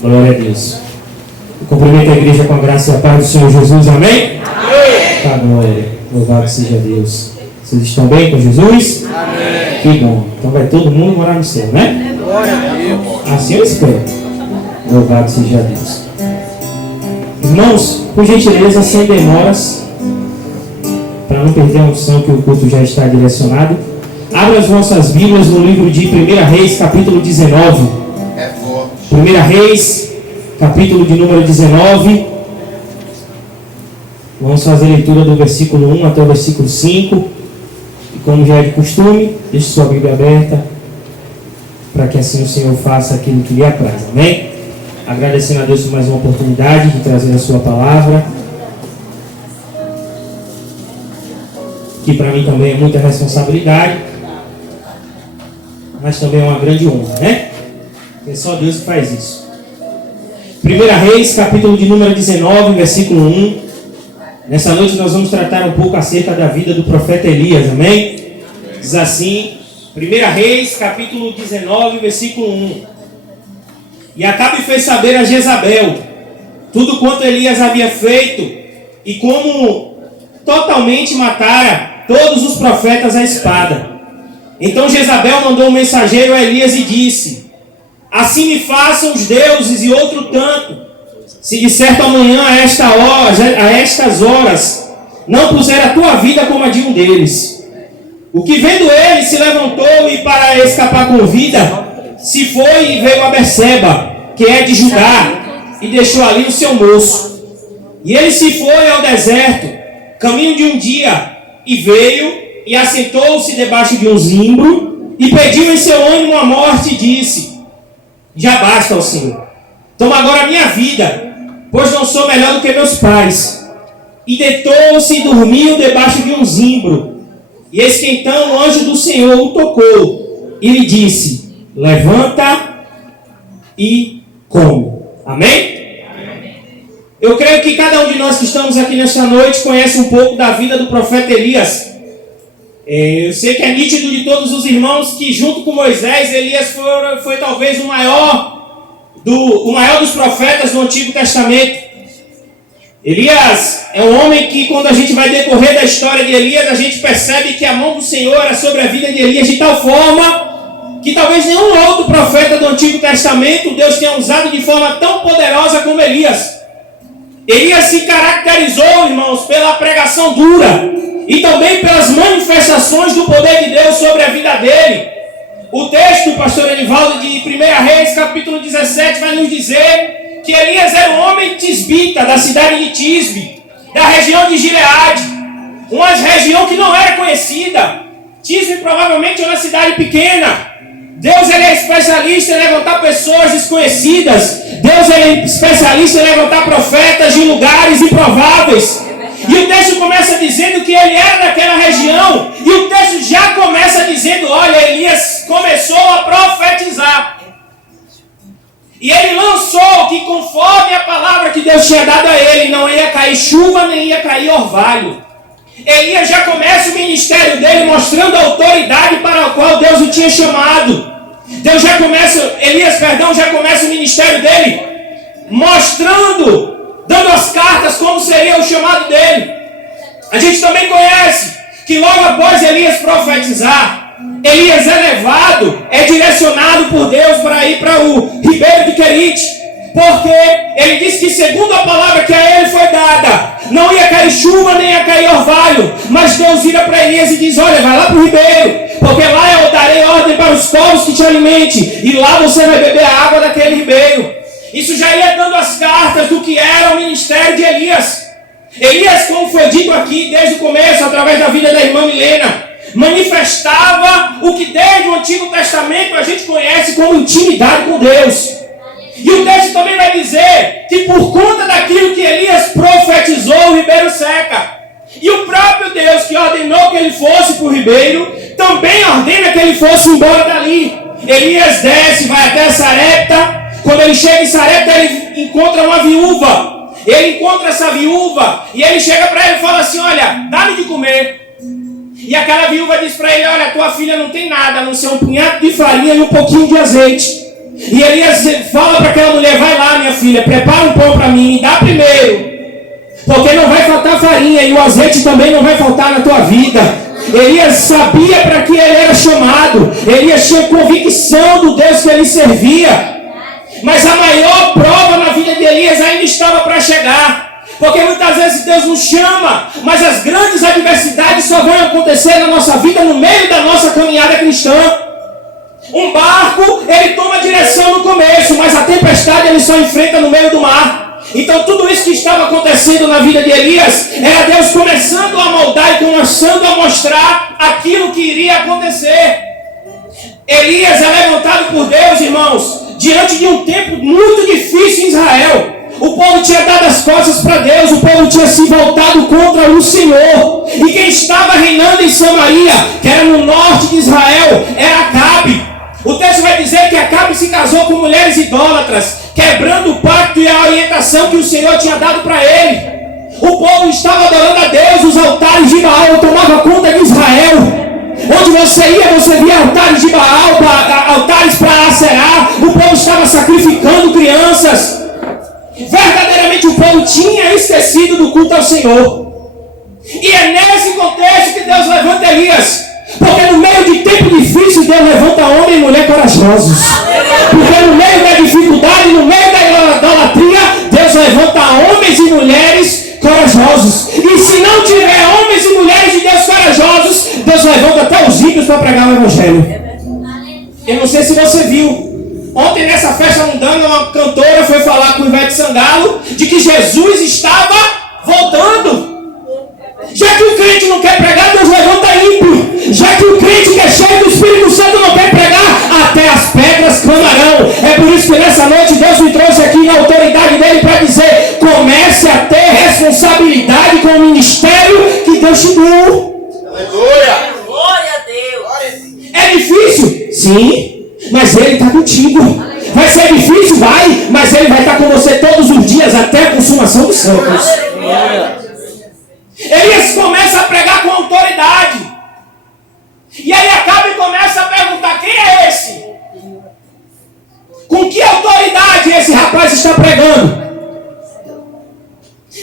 Glória a Deus. Eu cumprimento a igreja com a graça e a paz do Senhor Jesus. Amém? Amém. Tá, glória. Louvado seja Deus. Vocês estão bem com Jesus? Amém. Que bom. Então vai todo mundo morar no céu, né? Glória a Deus. Assim eu espero. Louvado seja Deus. Irmãos, por gentileza, sem demoras, para não perder a unção que o culto já está direcionado, abra as vossas Bíblias no livro de 1 Reis, capítulo 19. É forte. 1 Reis, capítulo de número 19. Vamos fazer a leitura do versículo 1 até o versículo 5. E como já é de costume, deixe sua Bíblia aberta, para que assim o Senhor faça aquilo que lhe apraz. Amém? Agradecendo a Deus por mais uma oportunidade de trazer a sua palavra, que para mim também é muita responsabilidade, mas também é uma grande honra, né? É só Deus que faz isso. 1 Reis, capítulo de número 19, versículo 1. Nessa noite nós vamos tratar um pouco acerca da vida do profeta Elias, amém? Diz assim, 1 Reis, capítulo 19, versículo 1. E Acabe fez saber a Jezabel tudo quanto Elias havia feito e como totalmente matara todos os profetas à espada. Então Jezabel mandou um mensageiro a Elias e disse: assim me façam os deuses e outro tanto, se de certo amanhã a estas horas não puser a tua vida como a de um deles. O que vendo ele se levantou e para escapar com vida se foi e veio a Berseba, que é de Judá, e deixou ali o seu moço. E ele se foi ao deserto, caminho de um dia, e veio e assentou-se debaixo de um zimbro e pediu em seu ânimo a morte e disse: já basta, ó Senhor, toma agora a minha vida, pois não sou melhor do que meus pais. E deitou-se e dormiu debaixo de um zimbro. E eis que então o anjo do Senhor o tocou e lhe disse: levanta e come. Amém? Eu creio que cada um de nós que estamos aqui nesta noite conhece um pouco da vida do profeta Elias. Eu sei que é nítido de todos os irmãos que junto com Moisés, Elias foi talvez o maior dos profetas do Antigo Testamento. Elias é um homem que, quando a gente vai decorrer da história de Elias, a gente percebe que a mão do Senhor era sobre a vida de Elias de tal forma que talvez nenhum outro profeta do Antigo Testamento Deus tenha usado de forma tão poderosa como Elias. Elias se caracterizou, irmãos, pela pregação dura e também pelas manifestações do poder de Deus sobre a vida dele. O texto, pastor Enivaldo, de 1 Reis, capítulo 17, vai nos dizer que Elias era um homem tisbita, da cidade de Tisbe, da região de Gileade, uma região que não era conhecida. Tisbe provavelmente é uma cidade pequena. Deus ele é especialista em levantar pessoas desconhecidas. Deus ele é especialista em levantar profetas de lugares improváveis. E o texto começa dizendo que ele era daquela região. E o texto já começa dizendo: olha, Elias começou a profetizar. E ele lançou que conforme a palavra que Deus tinha dado a ele, não ia cair chuva nem ia cair orvalho. Elias já começa o ministério dele mostrando a autoridade para a qual Deus o tinha chamado. Elias já começa o ministério dele mostrando, dando as cartas como seria o chamado dele. A gente também conhece que logo após Elias profetizar, Elias é levado, é direcionado por Deus para ir para o ribeiro de Querite, porque ele diz que segundo a palavra que a ele foi dada, não ia cair chuva nem ia cair orvalho, mas Deus vira para Elias e diz: olha, vai lá para o ribeiro, porque lá eu darei ordem para os povos que te alimente, e lá você vai beber a água daquele ribeiro. Isso já ia dando as cartas do que era o ministério de Elias. Elias, como foi dito aqui desde o começo, através da vida da irmã Milena, manifestava o que desde o Antigo Testamento a gente conhece como intimidade com Deus. E o texto também vai dizer que por conta daquilo que Elias profetizou, o ribeiro seca. E o próprio Deus que ordenou que ele fosse para o ribeiro, também ordena que ele fosse embora dali. Elias desce, vai até Sarepta. Quando ele chega em Sarepta, ele encontra uma viúva. Ele encontra essa viúva e ele chega para ela e fala assim: olha, dá-me de comer. E aquela viúva diz para ele: olha, tua filha não tem nada, a não ser um punhado de farinha e um pouquinho de azeite. E Elias fala para aquela mulher: vai lá, minha filha, prepara um pão para mim, me dá primeiro, porque não vai faltar farinha e o azeite também não vai faltar na tua vida. Elias sabia para que ele era chamado. Elias tinha convicção do Deus que ele servia. Mas a maior prova na vida de Elias ainda estava para chegar. Porque muitas vezes Deus nos chama, mas as grandes adversidades só vão acontecer na nossa vida no meio da nossa caminhada cristã. Um barco, ele toma direção no começo, mas a tempestade ele só enfrenta no meio do mar. Então tudo isso que estava acontecendo na vida de Elias era Deus começando a moldar e começando a mostrar aquilo que iria acontecer. Elias é levantado por Deus, irmãos, diante de um tempo muito difícil em Israel. O povo tinha dado as costas para Deus, o povo tinha se voltado contra o Senhor. E quem estava reinando em Samaria, que era no norte de Israel, era Acabe. O texto vai dizer que Acabe se casou com mulheres idólatras, quebrando o pacto e a orientação que o Senhor tinha dado para ele. O povo estava adorando a Deus, os altares de Baal tomavam conta de Israel. Onde você ia, você via altares de Baal, altares para Aserá. O povo estava sacrificando crianças. Verdadeiramente o povo tinha esquecido do culto ao Senhor. E é nesse contexto que Deus levanta Elias. Porque no meio de tempo difícil, Deus levanta homem e mulher corajosos. Porque no meio da dificuldade, no meio da idolatria, Deus levanta homens e mulheres corajosos. E se não tiver homens e mulheres de Deus corajosos, Deus levanta até os ímpios para pregar o Evangelho. Eu não sei se você viu. Ontem nessa festa mundana, uma cantora foi falar com o Ivete Sangalo de que Jesus estava voltando. Já que o crente não quer pregar, Deus levanta ímpio. Já que o crente que é cheio do Espírito Santo não quer pregar, até as pedras clamarão. É por isso que nessa noite Deus me trouxe aqui na autoridade dele para dizer: comece a ter responsabilidade com o ministério que Deus te deu. Aleluia! Glória a Deus! É difícil? Sim. Mas Ele está contigo. Vai ser difícil? Vai. Mas Ele vai estar com você todos os dias até a consumação dos séculos. Elias começa a pregar com autoridade. E aí Acabe começa a perguntar: quem é esse? Com que autoridade esse rapaz está pregando?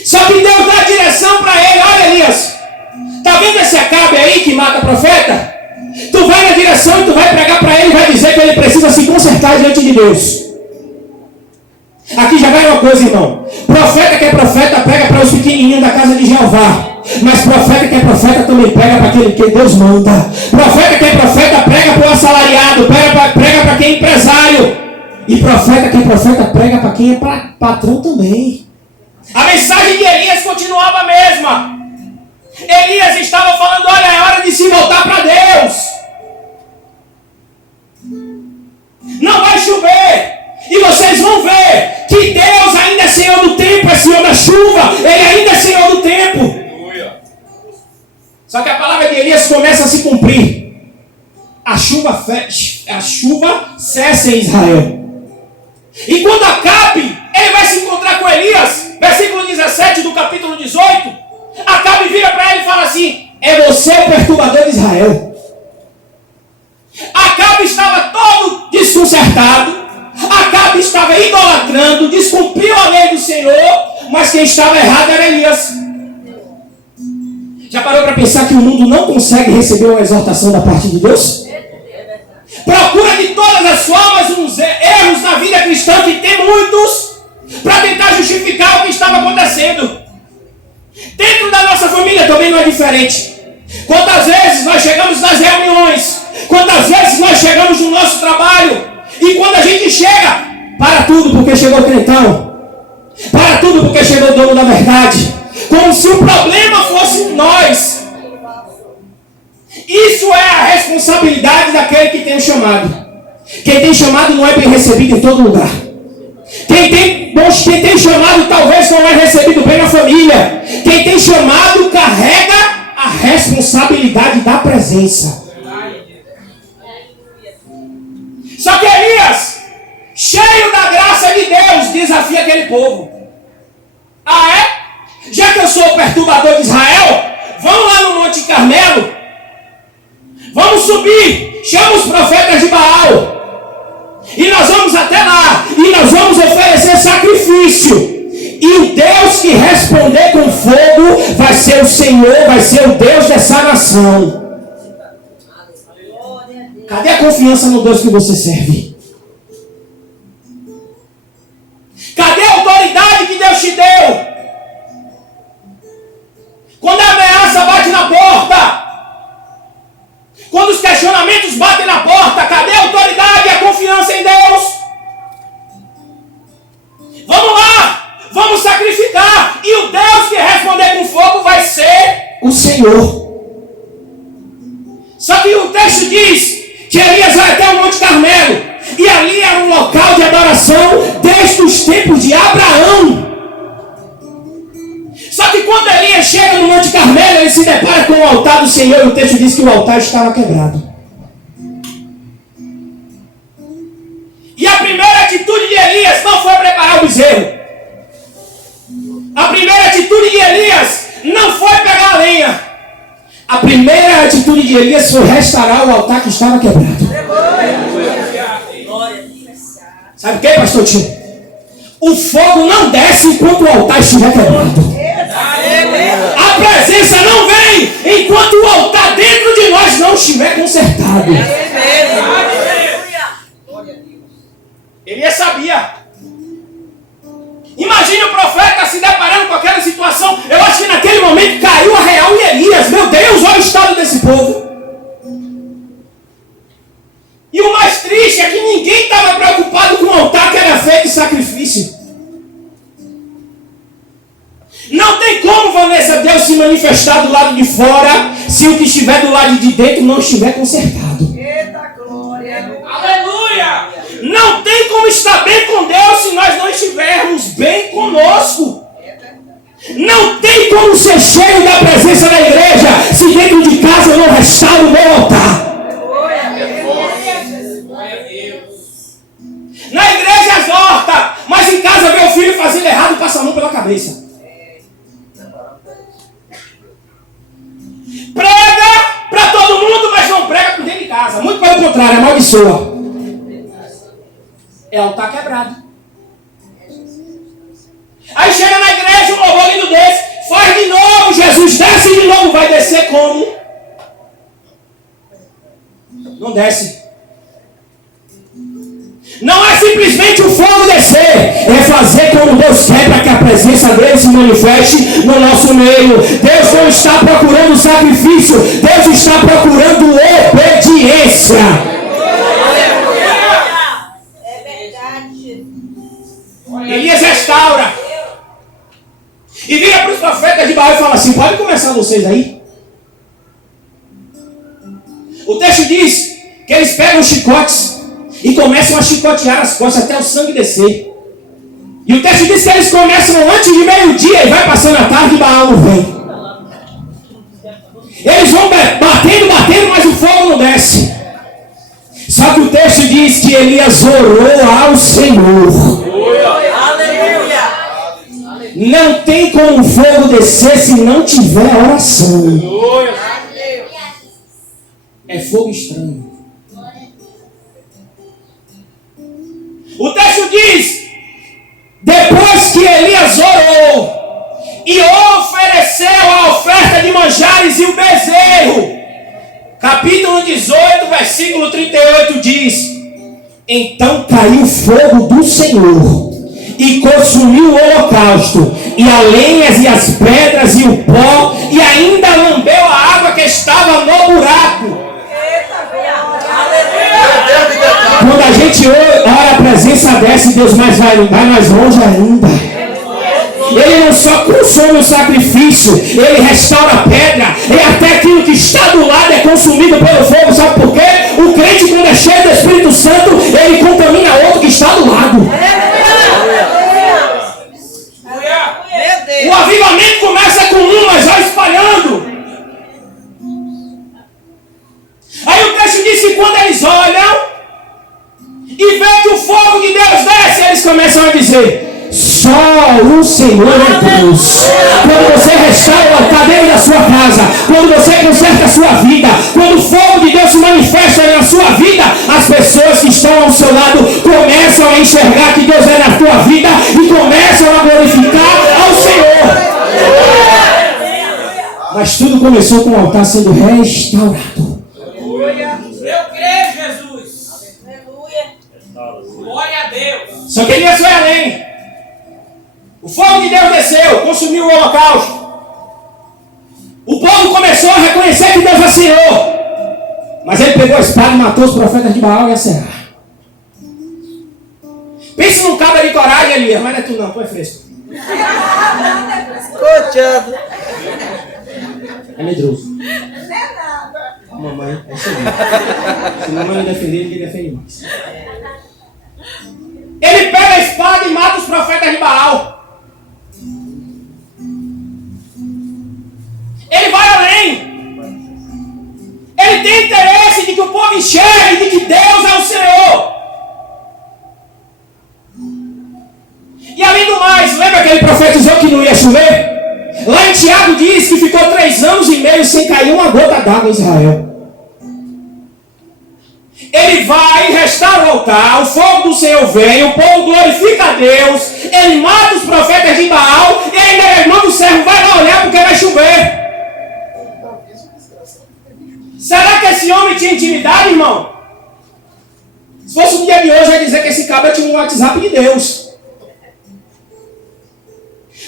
Só que Deus dá a direção para ele: olha, Elias, está vendo esse Acabe aí que mata profeta? Tu vai na direção e tu vai pregar para ele e vai dizer que ele precisa se consertar diante de Deus. Aqui já vai uma coisa, irmão. Profeta que é profeta prega para os pequenininhos da casa de Jeová. Mas profeta que é profeta também prega para aquele que Deus manda. Profeta que é profeta prega para o assalariado, prega para quem é empresário. E profeta que é profeta prega para quem é patrão também. A mensagem de Elias continuava a mesma. Elias estava falando: olha, é hora de se voltar para Deus. Não vai chover. E vocês vão ver que Deus ainda é Senhor do tempo, é Senhor da chuva. Ele ainda é Senhor do tempo. Só que a palavra de Elias começa a se cumprir. A chuva cessa em Israel. E quando Acabe, ele vai se encontrar com Elias, versículo 17 do capítulo 18, Acabe vira para ele e fala assim: é você o perturbador de Israel. Acabe estava todo desconcertado. Acabe estava idolatrando, descumpriu a lei do Senhor, mas quem estava errado era Elias. Já parou para pensar que o mundo não consegue receber uma exortação da parte de Deus? Procura de todas as formas uns erros na vida cristã, que tem muitos, para tentar justificar o que estava acontecendo. Dentro da nossa família também não é diferente. Quantas vezes nós chegamos nas reuniões, quantas vezes nós chegamos no nosso trabalho, e quando a gente chega, para tudo porque chegou o crentão, para tudo porque chegou o dono da verdade, como se o problema fosse nós. Isso é a responsabilidade daquele que tem o chamado. Quem tem chamado não é bem recebido em todo lugar. Quem tem chamado talvez não é recebido bem na família. Quem tem chamado carrega a responsabilidade da presença. Só que Elias, cheio da graça de Deus, desafia aquele povo. Ah, é? Já que eu sou o perturbador de Israel, vamos lá no Monte Carmelo. Vamos subir. Chama os profetas de Baal. E nós vamos até lá. E nós vamos oferecer sacrifício. E o Deus que responder com fogo vai ser o Senhor, vai ser o Deus dessa nação. Cadê a confiança no Deus que você serve? Cadê a autoridade que Deus te deu? Quando a ameaça bate na porta, quando os questionamentos batem na porta, cadê a autoridade e a confiança em Deus? Vamos lá, vamos sacrificar. E o Deus que responder com fogo vai ser o Senhor. Só que o texto diz que Elias vai até o Monte Carmelo. E ali era um local de adoração desde os tempos de Abraão. Só que quando Elias chega no Monte Carmelo, ele se depara com o altar do Senhor. E o texto diz que o altar estava quebrado. E a primeira atitude de Elias não foi preparar o bezerro. A primeira atitude de Elias não foi pegar a lenha. A primeira atitude de Elias foi restaurar o altar que estava quebrado. Sabe o que, pastor Tio? O fogo não desce enquanto o altar estiver quebrado. A presença não vem enquanto o altar dentro de nós não estiver consertado. Elias sabia. Imagine o profeta se deparando com aquela situação. Eu acho que naquele momento caiu a real em Elias. Meu Deus, olha o estado desse povo. E o mais triste é que ninguém estava preocupado com o altar que era feito de sacrifício. Não tem como, Vanessa, Deus se manifestar do lado de fora se o que estiver do lado de dentro não estiver consertado. Eita glória! Aleluia! Não tem como estar bem com Deus se nós não estivermos bem conosco. Não tem como ser cheio da presença da igreja se dentro de casa eu não restauro o meu altar. Na igreja exorta, mas em casa vê o filho fazendo errado e passa a mão pela cabeça. Prega para todo mundo, mas não prega por dentro de casa. Muito pelo contrário, amaldiçoa. É altar quebrado. Aí chega na igreja um louvor lindo desse, faz de novo, Jesus desce de novo. Vai descer como? Não desce. Não é simplesmente o fogo descer, é fazer como Deus quer para que a presença dele se manifeste no nosso meio. Deus não está procurando sacrifício, Deus está procurando obediência. É verdade. Elias restaura e vira para os profetas de Baal e fala assim: pode começar vocês aí. O texto diz que eles pegam os chicotes e começam a chicotear as costas até o sangue descer. E o texto diz que eles começam antes de meio-dia e vai passando a tarde e Baal não vem. Eles vão batendo, mas o fogo não desce. Só que o texto diz que Elias orou ao Senhor. Aleluia! Não tem como o fogo descer se não tiver oração. É fogo estranho. O texto diz: depois que Elias orou e ofereceu a oferta de manjares e o bezerro, capítulo 18, versículo 38 diz: então caiu fogo do Senhor e consumiu o holocausto, e a lenha e as pedras e o pó, e ainda lambeu a água que estava no buraco. Quando a gente ora, a presença desce, Deus vai mais longe ainda. Ele não só consome o sacrifício, ele restaura a pedra, e até aquilo que está do lado é consumido pelo fogo. Sabe por quê? O crente, quando é cheio do Espírito Santo, ele contamina outro que está do lado. O avivamento começa com um, mas vai espalhando. Aí o texto diz que quando eles olham e vê que o fogo de Deus desce, eles começam a dizer: só Só o Senhor é Deus. Quando você restaura o altar dentro da sua casa, quando você conserta a sua vida, quando o fogo de Deus se manifesta na sua vida, as pessoas que estão ao seu lado começam a enxergar que Deus é na tua vida e começam a glorificar ao Senhor. Mas tudo começou com o altar sendo restaurado. Eu creio, Jesus. Aleluia. Glória a Deus. Só que Elias foi além. O fogo de Deus desceu, consumiu o holocausto. O povo começou a reconhecer que Deus é Senhor. Mas ele pegou a espada e matou os profetas de Baal e Aserá. Pense num cabra de coragem, Elias, mas não é tu não, tu é fresco. Coteado. É medroso. Não é nada. Mamãe, é isso aí. Se mamãe não defender, ninguém defende mais. Ele pega a espada e mata os profetas de Baal. Ele vai além. Ele tem interesse de que o povo enxergue de que Deus é o Senhor. E além do mais, lembra que ele profetizou que não ia chover? Lá em Tiago diz que ficou 3 anos e meio sem cair uma gota d'água em Israel. Ele vai, restaura o altar, o fogo do Senhor vem, o povo glorifica a Deus, ele mata os profetas de Baal e ainda manda o servo, vai lá olhar porque vai chover. Será que esse homem tinha intimidade, irmão? Se fosse o dia de hoje, eu ia dizer que esse cabra tinha um WhatsApp de Deus.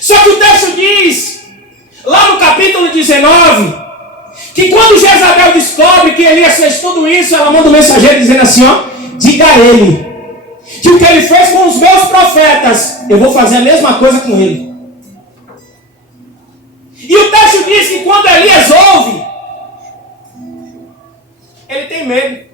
Só que o texto diz, lá no capítulo 19, que quando Jezabel descobre que Elias fez tudo isso, ela manda um mensageiro dizendo assim, ó, diga a ele, que o que ele fez com os meus profetas, eu vou fazer a mesma coisa com ele. E o texto diz que quando Elias ouve, ele tem medo.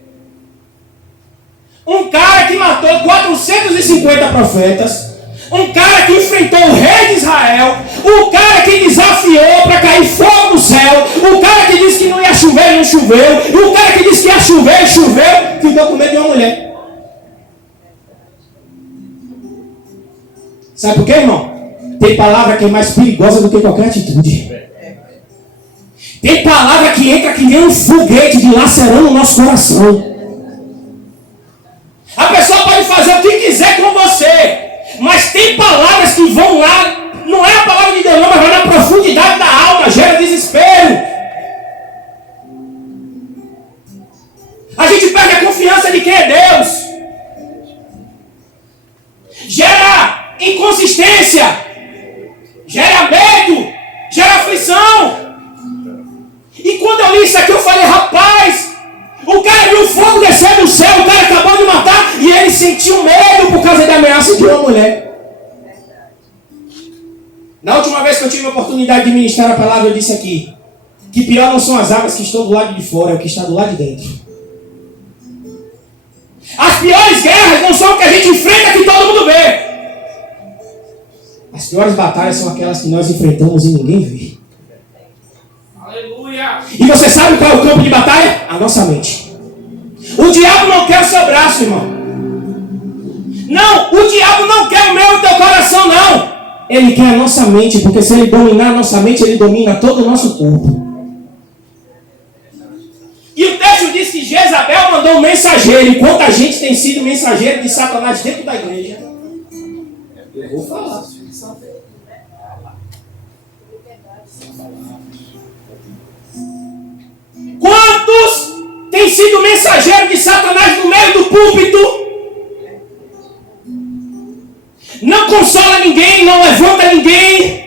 Um cara que matou 450 profetas, um cara que enfrentou o rei de Israel, o cara que desafiou para cair fogo do céu, o cara que disse que não ia chover, não choveu, e o cara que disse que ia chover, choveu, ficou com medo de uma mulher. Sabe por quê, irmão? Tem palavra que é mais perigosa do que qualquer atitude. Tem palavra que entra que nem um foguete dilacerando o nosso coração. A pessoa pode fazer o que quiser com você, mas tem palavras que vão lá, não é a palavra de Deus não, mas vai na profundidade da alma, gera desespero. A gente perde a confiança de quem é Deus. Gera inconsistência, gera medo, gera aflição. E quando eu li isso aqui, eu falei, rapaz, o cara viu o fogo descer do céu, o cara acabou de matar, e ele sentiu medo por causa da ameaça de uma mulher. Na última vez que eu tive a oportunidade de ministrar a palavra, eu disse aqui, que pior não são as águas que estão do lado de fora, é o que está do lado de dentro. As piores guerras não são o que a gente enfrenta que todo mundo vê. As piores batalhas são aquelas que nós enfrentamos e ninguém vê. Aleluia. E você sabe qual é o campo de batalha? A nossa mente. O diabo não quer o seu braço, irmão. Não, o diabo não quer o meu e o teu coração, não. Ele quer a nossa mente, porque se ele dominar a nossa mente, ele domina todo o nosso corpo. E o texto diz que Jezabel mandou um mensageiro, e quanta gente tem sido mensageiro de Satanás dentro da igreja. Eu vou falar. Quantos têm sido mensageiros de Satanás no meio do púlpito? Não consola ninguém, não levanta ninguém,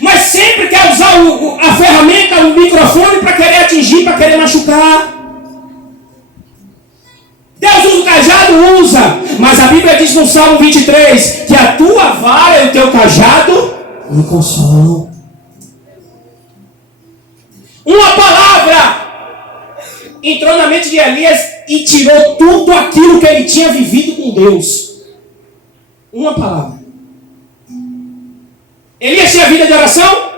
mas sempre quer usar a ferramenta, o microfone para querer atingir, para querer machucar. Deus usa o cajado, usa, mas a Bíblia diz no Salmo 23 que a tua vara e o teu cajado me consolam. Uma palavra entrou na mente de Elias e tirou tudo aquilo que ele tinha vivido com Deus. Uma palavra. Elias tinha vida de oração?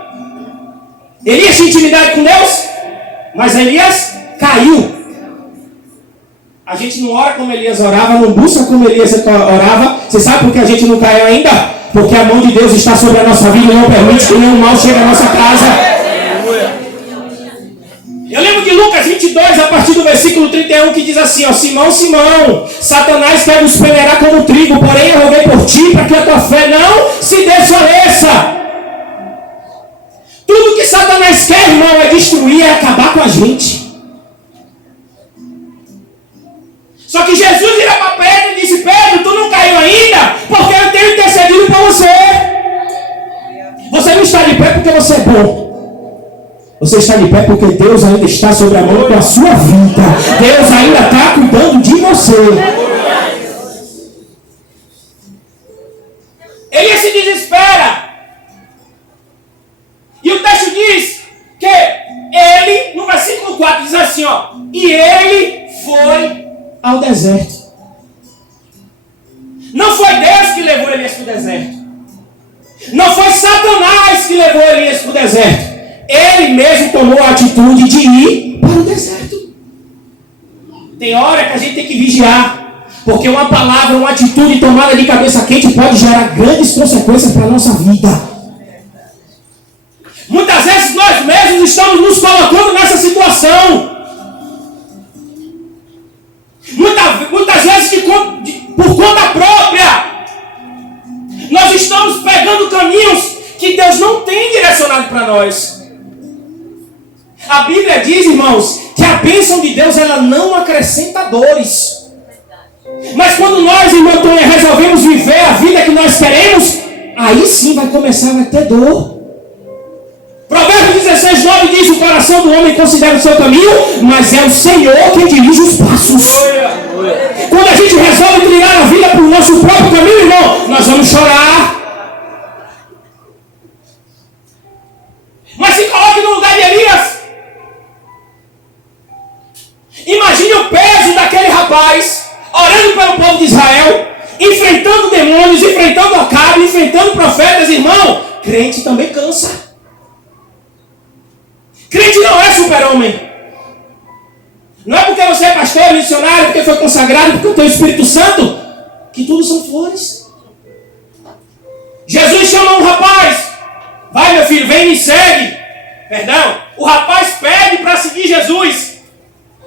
Elias tinha intimidade com Deus? Mas Elias caiu. A gente não ora como Elias orava, não busca como Elias orava. Você sabe por que a gente não caiu ainda? Porque a mão de Deus está sobre a nossa vida e não permite que nenhum mal chegue à nossa casa. Eu lembro de Lucas 22, a partir do versículo 31, que diz assim, ó, Simão, Simão, Satanás quer nos peneirar como trigo, porém eu roguei por ti para que a tua fé não se desfaleça. Tudo que Satanás quer, irmão, é destruir, é acabar com a gente. Só que Jesus vira para Pedro e disse, Pedro, tu não caiu ainda, porque eu tenho intercedido por você. Você não está de pé porque você é bom. Você está de pé porque Deus ainda está sobre a mão da sua vida. Deus ainda está cuidando de você. Ele se desespera. E o texto diz que ele, no versículo 4, diz assim, ó, e ele foi ao deserto. Não foi Deus que levou Elias para o deserto. Não foi Satanás que levou Elias para o deserto. Ele mesmo tomou a atitude de ir para o deserto. Tem hora que a gente tem que vigiar, porque uma palavra, uma atitude tomada de cabeça quente pode gerar grandes consequências para a nossa vida. Muitas vezes nós mesmos estamos nos colocando nessa situação. Muitas vezes por conta própria, nós estamos pegando caminhos que Deus não tem direcionado para nós. A Bíblia diz, irmãos, que a bênção de Deus ela não acrescenta dores. Mas quando nós, irmão Tônia, resolvemos viver a vida que nós queremos, aí sim vai começar a ter dor. Provérbios 16:9 diz, o coração do homem considera o seu caminho, mas é o Senhor quem dirige os passos. Quando a gente resolve trilhar a vida para o nosso próprio caminho, irmão, nós vamos chorar. Mas se coloque no lugar de Elias. Imagine o peso daquele rapaz, orando pelo povo de Israel, enfrentando demônios, enfrentando Acabe, enfrentando profetas, irmão. Crente também cansa. Crente não é super-homem. Não é porque você é pastor, missionário, porque foi consagrado, porque tem o Espírito Santo, que tudo são flores. Jesus chama um rapaz. Vai, meu filho, vem e me segue. Perdão. O rapaz pede para seguir Jesus.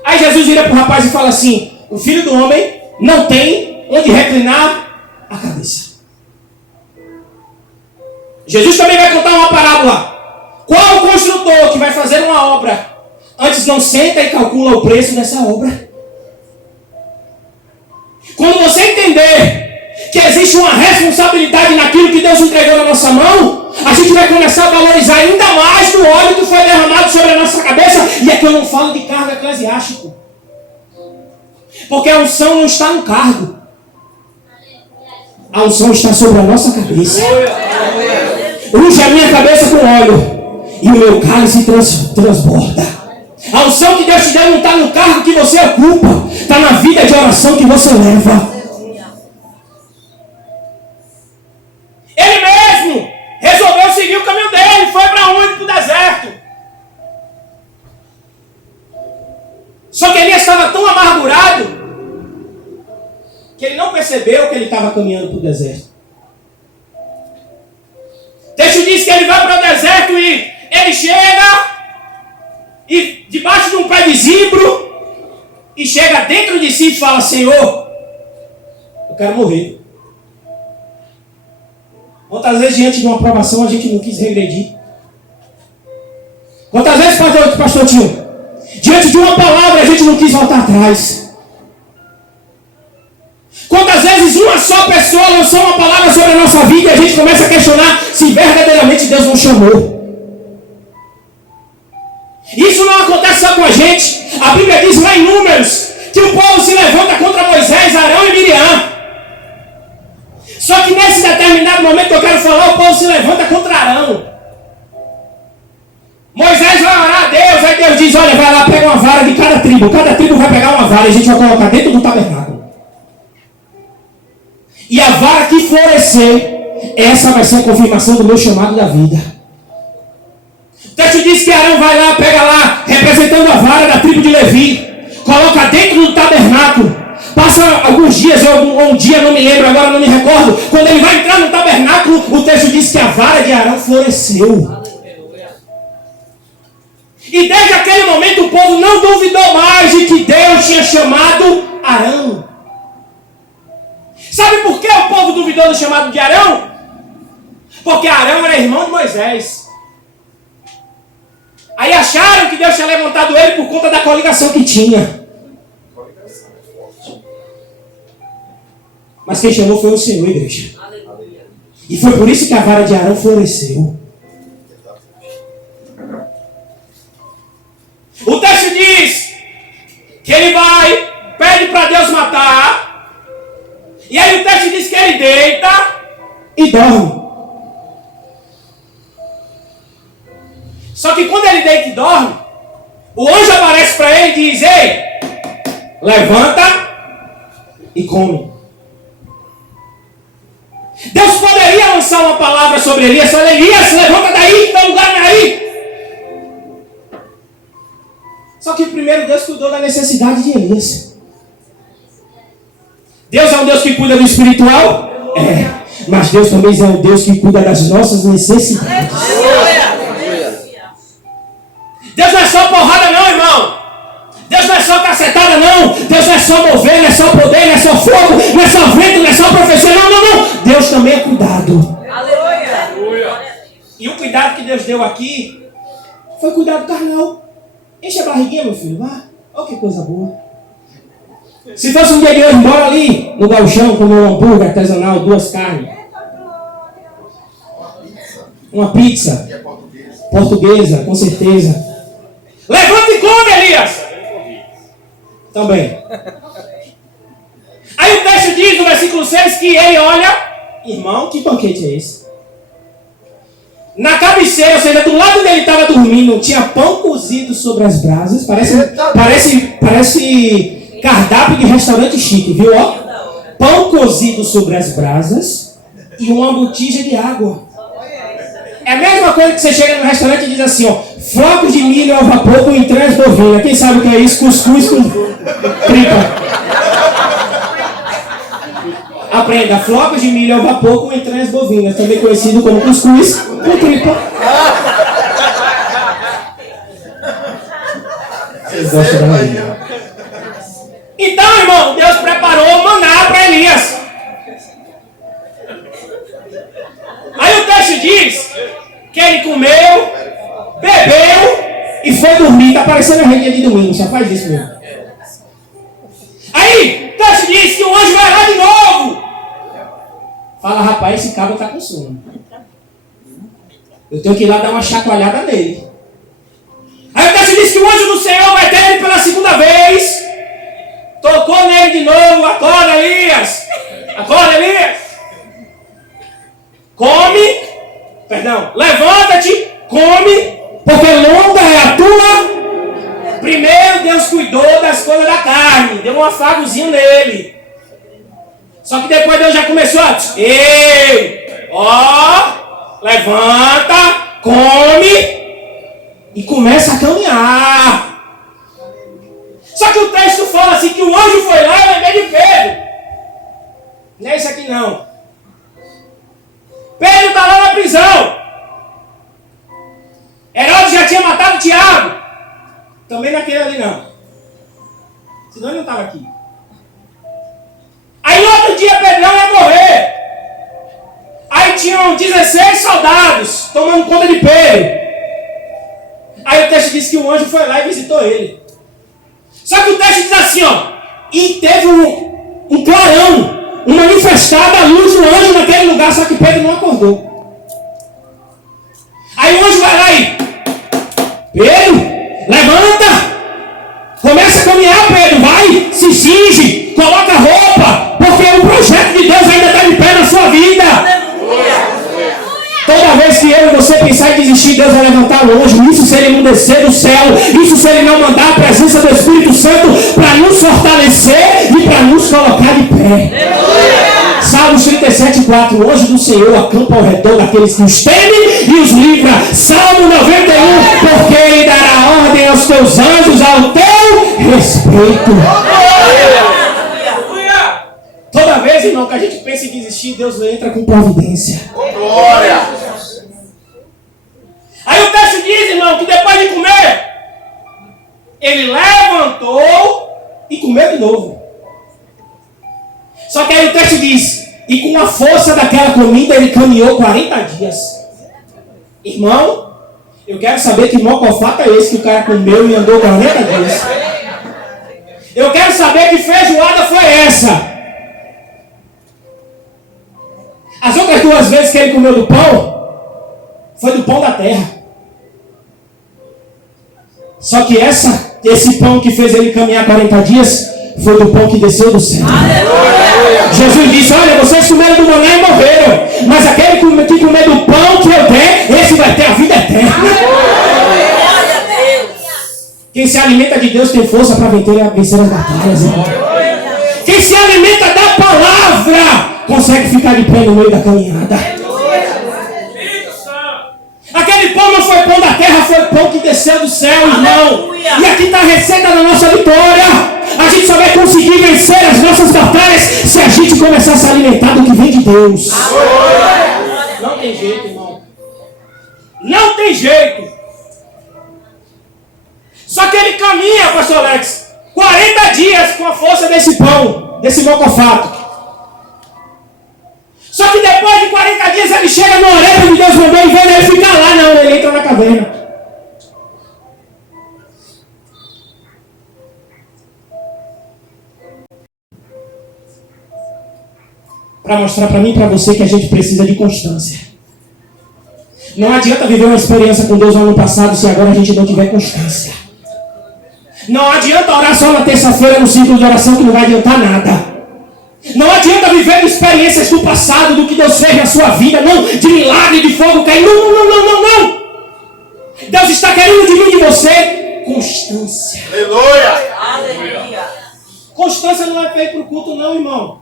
Aí Jesus vira para o rapaz e fala assim, o filho do homem não tem onde reclinar a cabeça. Jesus também vai contar uma parábola. Qual o construtor que vai fazer uma obra, antes não senta e calcula o preço dessa obra? Quando você entender que existe uma responsabilidade naquilo que Deus entregou na nossa mão, a gente vai começar a valorizar ainda mais do óleo que foi derramado sobre a nossa cabeça. E aqui eu não falo de cargo eclesiástico, porque a unção não está no cargo. A unção está sobre a nossa cabeça. Unge a minha cabeça com óleo e o meu cálice transborda. A unção que Deus te deu não está no cargo que você ocupa, está na vida de oração que você leva. Ele mesmo resolveu seguir o caminho dele. Foi para onde? Para o deserto. Só que ele estava tão amargurado que ele não percebeu que ele estava caminhando para o deserto. O texto diz que ele vai para o deserto e ele chega e debaixo de um pé de zimbro e chega dentro de si e fala, Senhor, eu quero morrer. Quantas vezes diante de uma aprovação a gente não quis regredir? Quantas vezes, pastor Tio, diante de uma palavra a gente não quis voltar atrás? Quantas vezes uma só pessoa lançou uma palavra sobre a nossa vida e a gente começa a questionar se verdadeiramente Deus nos chamou? Isso não acontece só com a gente. A Bíblia diz lá em Números que o povo se levanta contra Moisés, Arão e Miriam. Só que nesse determinado momento que eu quero falar, o povo se levanta contra Arão. Moisés vai orar a Deus, aí Deus diz, olha, vai lá, pega uma vara de cada tribo vai pegar uma vara e a gente vai colocar dentro do tabernáculo. E a vara que florescer, essa vai ser a confirmação do meu chamado da vida. O texto diz que Arão vai lá, pega lá, representando a vara da tribo de Levi, coloca dentro do tabernáculo. Passa alguns dias, ou um dia, não me lembro agora, não me recordo. Quando ele vai entrar no tabernáculo, o texto diz que a vara de Arão floresceu. E desde aquele momento o povo não duvidou mais de que Deus tinha chamado Arão. Sabe por que o povo duvidou do chamado de Arão? Porque Arão era irmão de Moisés. Aí acharam que Deus tinha levantado ele por conta da coligação que tinha. Mas quem chamou foi o Senhor, igreja. E foi por isso que a vara de Arão floresceu. O texto diz que ele vai, pede para Deus matar. E aí o texto diz que ele deita e dorme. Só que quando ele deita e dorme, o anjo aparece para ele e diz: ei, levanta e come. Deus poderia lançar uma palavra sobre Elias: olha, Elias, levanta daí, não lugar aí. Só que primeiro Deus cuidou da necessidade de Elias. Deus é um Deus que cuida do espiritual? É. Mas Deus também é um Deus que cuida das nossas necessidades. Deus não é só porrada não, irmão. Deus não é só cacetada não. Deus não é só mover, não é só poder, não é só fogo, não é só vento, não é só profecia. Não, não, não. Deus também é cuidado. Aleluia. E o cuidado que Deus deu aqui foi cuidado carnal. Enche a barriguinha, meu filho, vá. Olha que coisa boa. Se fosse um dia de hoje, bora ali no galchão comer um hambúrguer artesanal, 2 carnes. Uma pizza. Portuguesa, com certeza. Levanta e come, Elias. Também. Aí o texto diz no versículo 6 que ele olha, irmão, que banquete é esse? Na cabeceira, ou seja, do lado onde ele estava dormindo, tinha pão cozido sobre as brasas. Parece cardápio de restaurante chique, viu? Ó? Pão cozido sobre as brasas e uma botija de água. É a mesma coisa que você chega no restaurante e diz assim, ó: flocos de milho ao vapor com entranhas bovinas. Quem sabe o que é isso? Cuscuz com tripa. Aprenda, flocos de milho ao vapor com entranhas bovinas, também conhecido como cuscuz com tripa. Vocês gostam da Maria? Então, irmão, Deus preparou maná para Elias. Aí o texto diz que ele comeu, bebeu e foi dormir. Está parecendo a redinha de domingo, só faz isso mesmo. Aí o texto diz que o anjo vai lá de novo. Fala: rapaz, esse cabo está com sono. Eu tenho que ir lá dar uma chacoalhada nele. Aí o texto diz que o anjo do Senhor vai ter ele pela segunda vez. Tocou nele de novo: acorda, Elias. Acorda, Elias. Levanta-te, come, porque longa é a tua. Primeiro Deus cuidou das coisas da carne, deu um afagozinho nele. Só que depois Deus já começou a: ei, ó, levanta, come e começa a caminhar. Só que o texto fala assim que o anjo foi lá e lembrei de Pedro. Não é isso aqui não. Pedro está lá na prisão. Herodes já tinha matado Tiago. Também naquele ali não. Senão ele não estava aqui. Aí no outro dia Pedrão ia morrer. Aí tinham 16 soldados tomando conta de Pedro. Aí o texto diz que o anjo foi lá e visitou ele. Só que o texto diz assim, ó: e teve um clarão, uma manifestada luz do anjo naquele lugar, só que Pedro não acordou. Aí o anjo vai lá e: Pedro, levanta, começa a caminhar, Pedro, vai, se cinge, coloca a roupa, porque o projeto de Deus ainda está em pé na sua vida. Toda vez que eu e você pensar em desistir, Deus vai levantar o anjo. Isso se ele não descer do céu, isso se ele não mandar a presença do Espírito Santo para nos fortalecer e para nos colocar de pé. Salmos 37:4: o anjo do Senhor acampa ao redor daqueles que os temem e os livra. Salmo 91: porque ele dará ordem aos teus anjos ao teu respeito. Toda vez, irmão, irmão, que a gente pensa em desistir, Deus entra com providência. Glória. Aí o texto diz, irmão, que depois de comer, ele levantou e comeu de novo. Só que aí o texto diz, e com a força daquela comida ele caminhou 40 dias. Irmão, eu quero saber que mocofato é esse que o cara comeu e andou 40 dias. Eu quero saber que feijoada foi essa. As outras 2 vezes que ele comeu do pão, foi do pão da terra. Só que esse pão que fez ele caminhar 40 dias, foi do pão que desceu do céu. Aleluia. Jesus disse, olha, vocês comeram do maná e morreram. Mas aquele que comer do pão que eu der, esse vai ter a vida eterna. Quem se alimenta de Deus tem força para vencer as batalhas. Quem se alimenta da palavra consegue ficar de pé no meio da caminhada. Aquele pão não foi pão da terra, foi pão que desceu do céu, irmão. E aqui está a receita da nossa vitória. A gente só vai conseguir vencer as nossas batalhas se a gente começar a se alimentar do que vem de Deus. Não tem jeito, irmão. Não tem jeito. Só que ele caminha, pastor Alex, 40 dias com a força desse pão, desse mocofato. Só que depois de 40 dias ele chega no orelha de Deus mandou e vem ele ficar lá. Não, ele entra na caverna. Para mostrar para mim e para você que a gente precisa de constância. Não adianta viver uma experiência com Deus no ano passado se agora a gente não tiver constância. Não adianta orar só na terça-feira no ciclo de oração que não vai adiantar nada. Não adianta viver experiências do passado, do que Deus fez na sua vida, não, de milagre, de fogo cair. Não. Deus está querendo de mim e de você constância. Aleluia. Constância não é feito para o culto, não, irmão.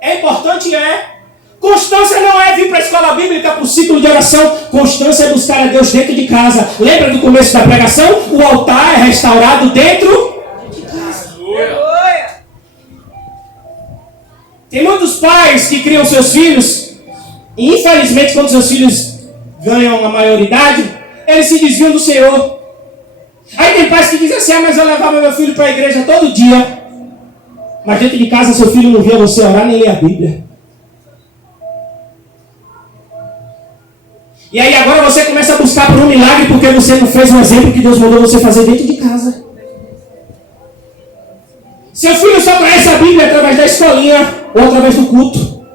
É importante, é. Constância não é vir para a escola bíblica, para o ciclo de oração. Constância é buscar a Deus dentro de casa. Lembra do começo da pregação? O altar é restaurado dentro de casa. Tem muitos pais que criam seus filhos e infelizmente quando seus filhos ganham a maioridade, eles se desviam do Senhor. Aí tem pais que dizem assim, mas eu levava meu filho para a igreja todo dia. Mas dentro de casa seu filho não via você orar nem ler a Bíblia. E aí agora você começa a buscar por um milagre porque você não fez um exemplo que Deus mandou você fazer dentro de casa. Seu filho só conhece a Bíblia através da escolinha ou através do culto.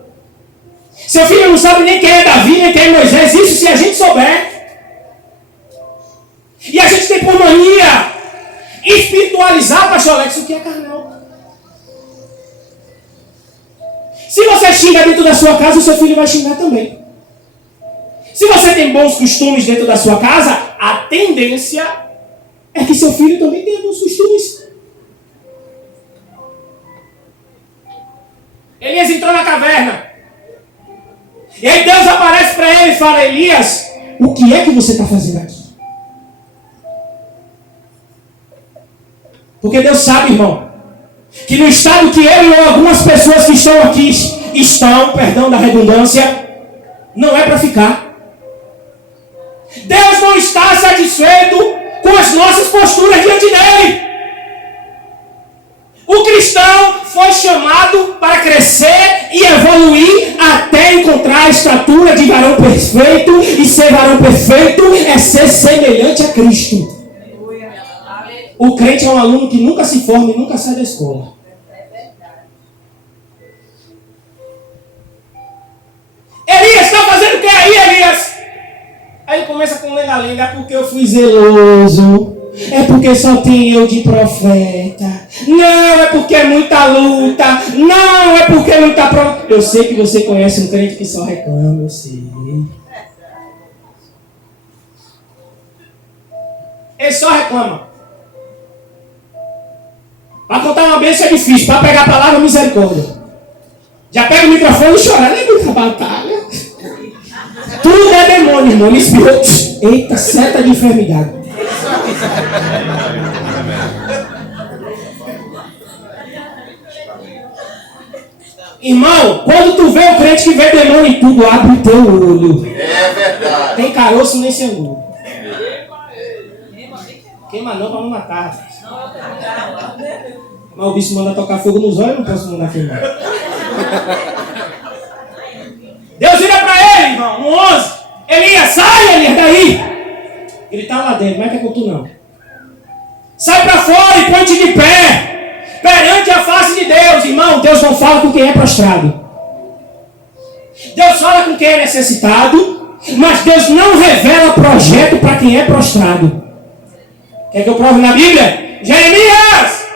Seu filho não sabe nem quem é Davi, nem quem é Moisés. Isso se a gente souber. E a gente tem por mania espiritualizar, pastor Alex, o que é carnal. Se você xinga dentro da sua casa, o seu filho vai xingar também. Se você tem bons costumes dentro da sua casa, a tendência é que seu filho também tenha bons costumes. Elias entrou na caverna. E aí Deus aparece para ele e fala, Elias, o que é que você está fazendo aqui? Porque Deus sabe, irmão, que no estado que eu e algumas pessoas que estão aqui estão, perdão da redundância, não é para ficar. Deus não está satisfeito com as nossas posturas diante dele. O cristão foi chamado para crescer e evoluir até encontrar a estatura de varão perfeito. E ser varão perfeito é ser semelhante a Cristo. O crente é um aluno que nunca se forma e nunca sai da escola. Elias, está fazendo o que aí, Elias? Aí ele começa com lenga-lenga, é porque eu fui zeloso. É porque só tem eu de profeta. Não, é porque é muita luta. Não, é porque não está pronto. Eu sei que você conhece um crente que só reclama, eu sei. Ele só reclama. Para contar uma bênção é difícil. Para pegar a palavra, misericórdia. Já pega o microfone e chora. Não é muita batalha. Tudo é demônio, irmão. Ele espirrou. Eita, seta de enfermidade. Irmão, quando tu vê o crente que vê demônio em tudo, abre o teu olho. É verdade. Tem caroço nesse angu. Queima não pra não matar. Mas o bicho manda tocar fogo nos olhos, eu não posso mandar queimar. Deus vira pra ele, irmão, no 11. Elias, sai, Elias, daí. Ele tá lá dentro, não é que é com tu não. Sai pra fora e põe-te de pé. Perante a face de Deus, irmão. Deus não fala com quem é prostrado. Deus fala com quem é necessitado. Mas Deus não revela projeto para quem é prostrado. Quer que eu prove na Bíblia? Jeremias,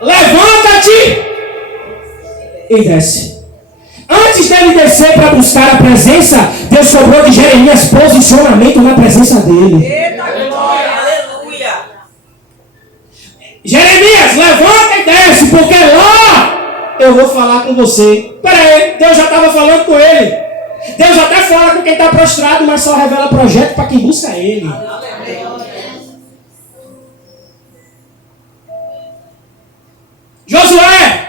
levanta-te e desce. Antes dele descer para buscar a presença, Deus cobrou de Jeremias posicionamento na presença dele. Eita glória! Aleluia. Jeremias, levanta e desce, porque lá eu vou falar com você. Pera aí, Deus já estava falando com ele. Deus até fala com quem está prostrado, mas só revela projeto para quem busca ele. Josué,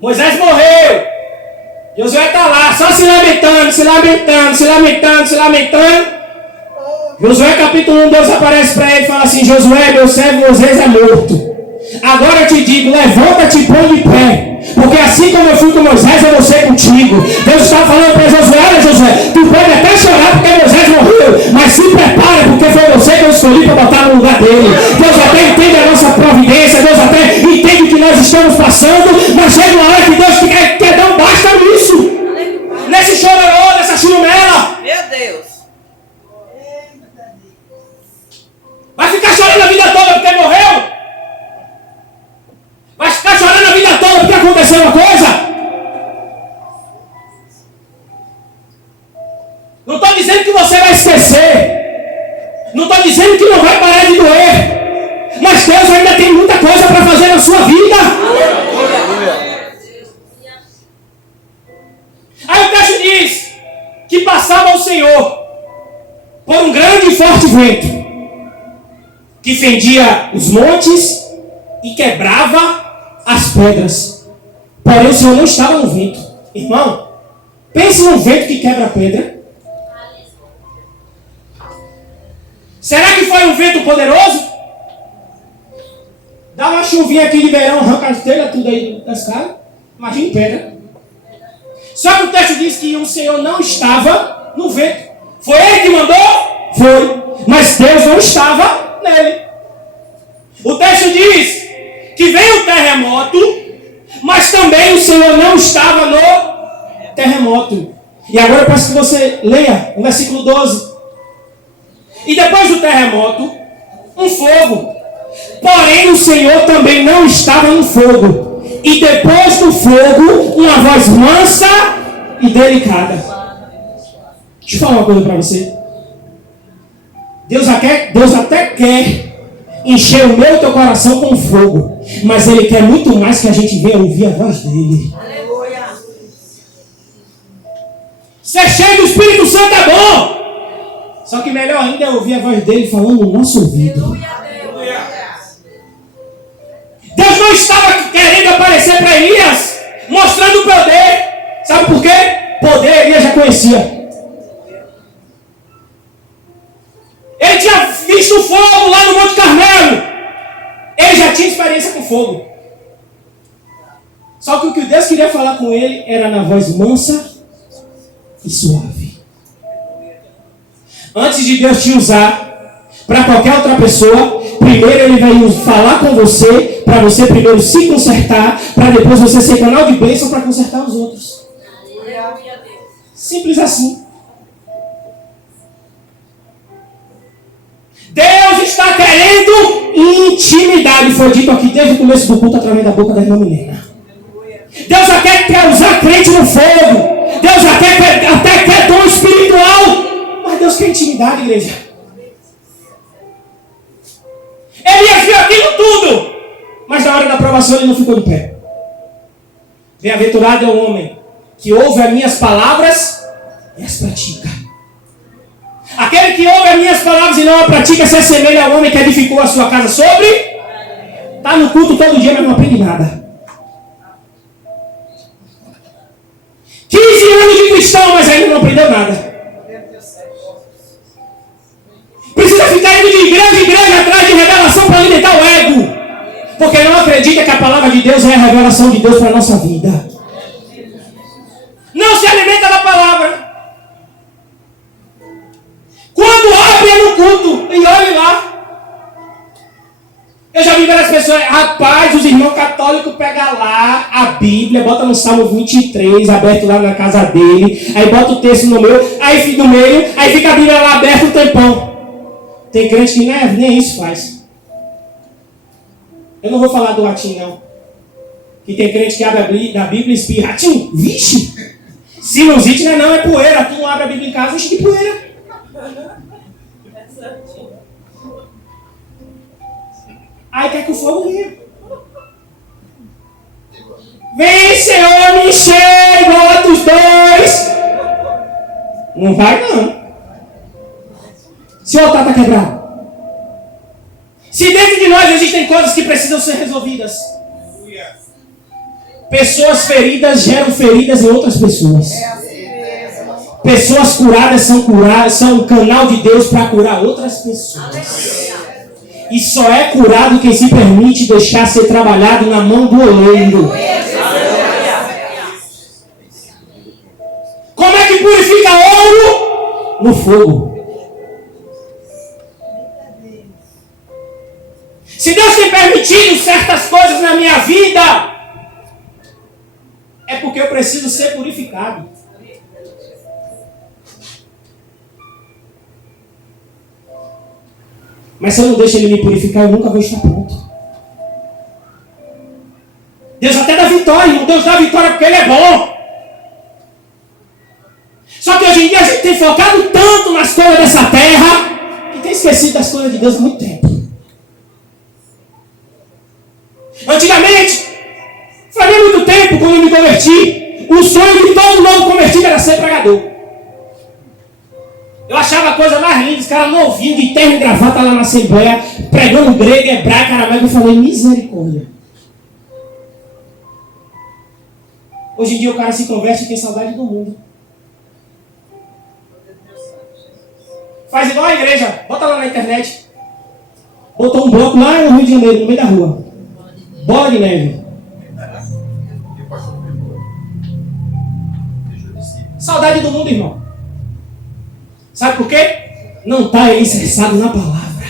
Moisés morreu. Josué está lá, só se lamentando, se lamentando, se lamentando, se lamentando. Josué capítulo 1, Deus aparece para ele e fala assim: Josué, meu servo Moisés é morto. Agora eu te digo, levanta-te e põe de pé. Porque assim como eu fui com Moisés, eu vou ser contigo. Deus está falando para Josué: olha Josué, tu pode até chorar porque Moisés morreu, mas se prepara porque foi você que eu escolhi para botar no lugar dele. Deus até entende a nossa providência, Deus até entende o que nós estamos passando, mas chega uma hora que Deus quer dar um basta nisso. Nesse chororô, nessa churumela. Meu Deus. Vai ficar chorando a vida toda porque morreu? Vai ficar chorando a vida toda porque aconteceu uma coisa? Não estou dizendo que você vai esquecer. Não estou dizendo que não vai parar de doer. Mas Deus ainda tem muita coisa para fazer na sua vida. Aí o texto diz que passava o Senhor por um grande e forte vento que fendia os montes e quebrava as pedras. Porém o Senhor não estava no vento. Irmão, pense num vento que quebra a pedra. Será que foi um vento poderoso? Dá uma chuvinha aqui de verão, arranca as telhas, tudo aí das caras. Imagina pedra. Só que o texto diz que o Senhor não estava no vento. Foi ele que mandou? Foi. Mas Deus não estava nele. O texto diz que veio o terremoto, mas também o Senhor não estava no terremoto. E agora eu peço que você leia o versículo 12. E depois do terremoto, um fogo. Porém o Senhor também não estava no fogo. E depois do fogo, uma voz mansa e delicada. Deixa eu falar uma coisa para você. Deus até quer encher o meu e teu coração com fogo. Mas Ele quer muito mais que a gente venha ouvir a voz dEle. Aleluia. Ser cheio do Espírito Santo é bom. Só que melhor ainda é ouvir a voz dEle falando no nosso ouvido. Deus não estava querendo aparecer para Elias, mostrando poder. Sabe por quê? Poder Elias já conhecia. Ele tinha visto fogo lá no Monte Carmelo. Ele já tinha experiência com fogo. Só que o que Deus queria falar com ele era na voz mansa e suave. Antes de Deus te usar para qualquer outra pessoa, primeiro Ele vai falar com você, para você primeiro se consertar, para depois você ser canal de bênção para consertar os outros. Simples assim. Deus está querendo intimidade. Foi dito aqui desde o começo do culto através da boca da irmã Milena. Deus até quer usar crente no fogo. Deus até quer dom espiritual. Mas Deus quer intimidade, igreja. Elias viu aquilo tudo, mas na hora da aprovação ele não ficou de pé. Bem-aventurado é o homem que ouve as minhas palavras e as pratica. Aquele que ouve as minhas palavras e não as pratica se assemelha ao homem que edificou a sua casa sobre. Está no culto todo dia, mas não aprende nada. 15 anos de cristão, mas ainda não aprendeu nada. Precisa ficar indo de igreja em igreja atrás de revelação para alimentar o ego. Porque não acredita que a palavra de Deus é a revelação de Deus para a nossa vida. Não se alimenta da palavra. Quando abre é no culto. E olhe lá. Eu já vi várias pessoas, rapaz, os irmãos católicos pegam lá a Bíblia, bota no Salmo 23, aberto lá na casa dele, aí bota o texto no meio, aí fica a Bíblia lá aberta um tempão. Tem crente que nem isso faz. Eu não vou falar do latim, não. Que tem crente que abre a Bíblia e espirra. Ratinho, vixe! Sinusite não é poeira. Tu não abre a Bíblia em casa, vixe de poeira. Aí quer que o fogo venha. Vem, Senhor, me encher, bota os dois. Não vai, não. Se o altar está quebrado. Se dentro de nós existem coisas que precisam ser resolvidas. Pessoas feridas geram feridas em outras pessoas. Pessoas curadas são um canal de Deus para curar outras pessoas. E só é curado quem se permite deixar ser trabalhado na mão do oleiro. Como é que purifica ouro? No fogo. Se Deus tem permitido certas coisas na minha vida, é porque eu preciso ser purificado. Mas se eu não deixo Ele me purificar, eu nunca vou estar pronto. Deus até dá vitória, irmão. Deus dá vitória porque Ele é bom. Só que hoje em dia a gente tem focado tanto nas coisas dessa terra que tem esquecido das coisas de Deus há muito tempo. Antigamente, fazia muito tempo, quando eu me converti, o sonho de todo novo convertido era ser pregador. Eu achava a coisa mais linda, os caras novinhos, de terno e gravata lá na Assembleia, pregando grego, hebraico, aramaico. Eu falei, misericórdia. Hoje em dia o cara se converte e tem saudade do mundo. Faz igual a igreja, bota lá na internet. Botou um bloco lá no Rio de Janeiro, no meio da rua. Bola de neve. Saudade do mundo, irmão. Sabe por quê? Não está alicerçado na palavra.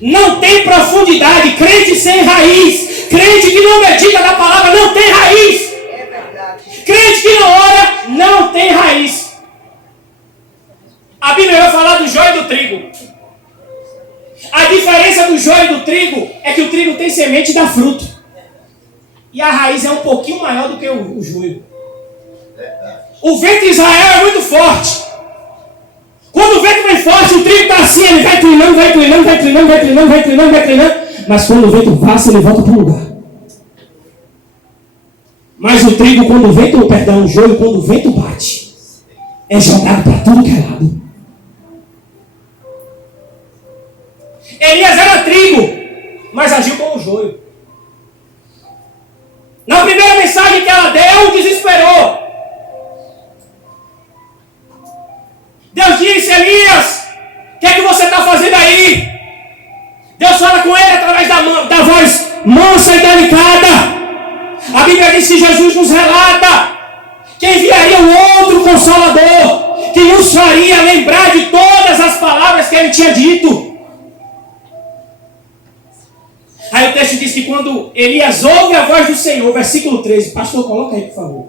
Não tem profundidade. Crente sem raiz. Crente que não medita na palavra não tem raiz. Crente que não ora não tem raiz. A Bíblia vai falar do joio e do trigo. A diferença do joio e do trigo é que o trigo tem semente e dá fruto. E a raiz é um pouquinho maior do que o joio. O vento de Israel é muito forte. Quando o vento vem forte, o trigo está assim, ele vai trinando, vai trinando, vai trinando, vai trinando, vai trinando, vai trinando. Mas quando o vento passa, ele volta para o lugar. Mas o trigo, o joio, quando o vento bate, é jogado para tudo que é lado. Elias era trigo, mas agiu como joio. Na primeira mensagem que ela deu, desesperou. Deus disse, Elias, o que é que você está fazendo aí? Deus fala com ele através da voz mansa e delicada. A Bíblia diz que Jesus nos relata que enviaria um outro Consolador, que nos faria lembrar de todas as palavras que ele tinha dito. Aí o texto diz que quando Elias ouve a voz do Senhor, versículo 13, pastor, coloca aí por favor.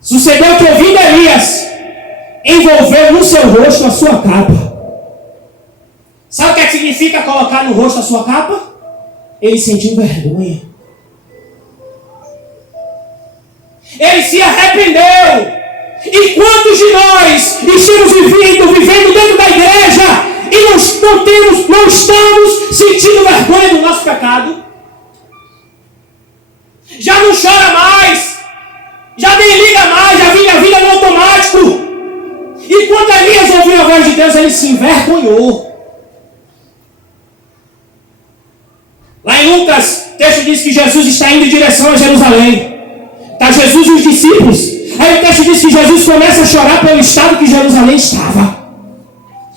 Sucedeu que ouvindo Elias, envolveu no seu rosto a sua capa. Sabe o que significa colocar no rosto a sua capa? Ele sentiu vergonha. Ele se arrependeu. E quantos de nós estamos vivendo dentro da igreja e não estamos sentindo vergonha do nosso pecado? Já não chora mais. Já nem liga mais, já vive a vida no automático. E quando Elias ouviu a voz de Deus, ele se envergonhou. Lá em Lucas, texto diz que Jesus está indo em direção a Jerusalém. Está Jesus e os discípulos. Aí o texto diz que Jesus começa a chorar pelo estado que Jerusalém estava.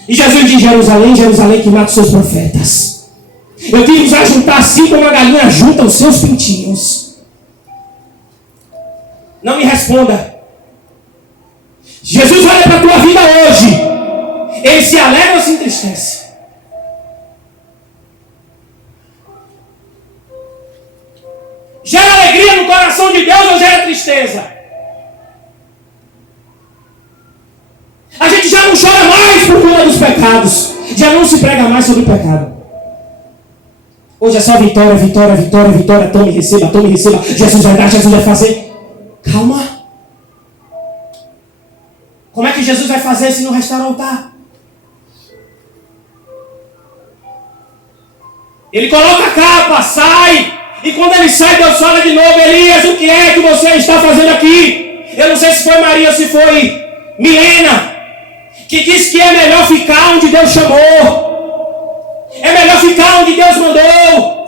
E Jesus diz: Jerusalém, Jerusalém, que mata os seus profetas. Eu quis vos ajuntar assim como a galinha junta os seus pintinhos. Não me responda. Jesus olha para a tua vida hoje. Ele se alegra ou se entristece? Gera alegria no coração de Deus ou gera tristeza? A gente já não chora mais por conta dos pecados. Já não se prega mais sobre o pecado. Hoje é só vitória, vitória, vitória, vitória. Tome, receba, tome, receba. Jesus vai dar, Jesus vai fazer. Calma. Como é que Jesus vai fazer se não restaurar o altar? Ele coloca a capa, sai. E quando ele sai, Deus fala de novo: Elias, o que é que você está fazendo aqui? Eu não sei se foi Maria ou se foi Milena, que disse que é melhor ficar onde Deus chamou. É melhor ficar onde Deus mandou.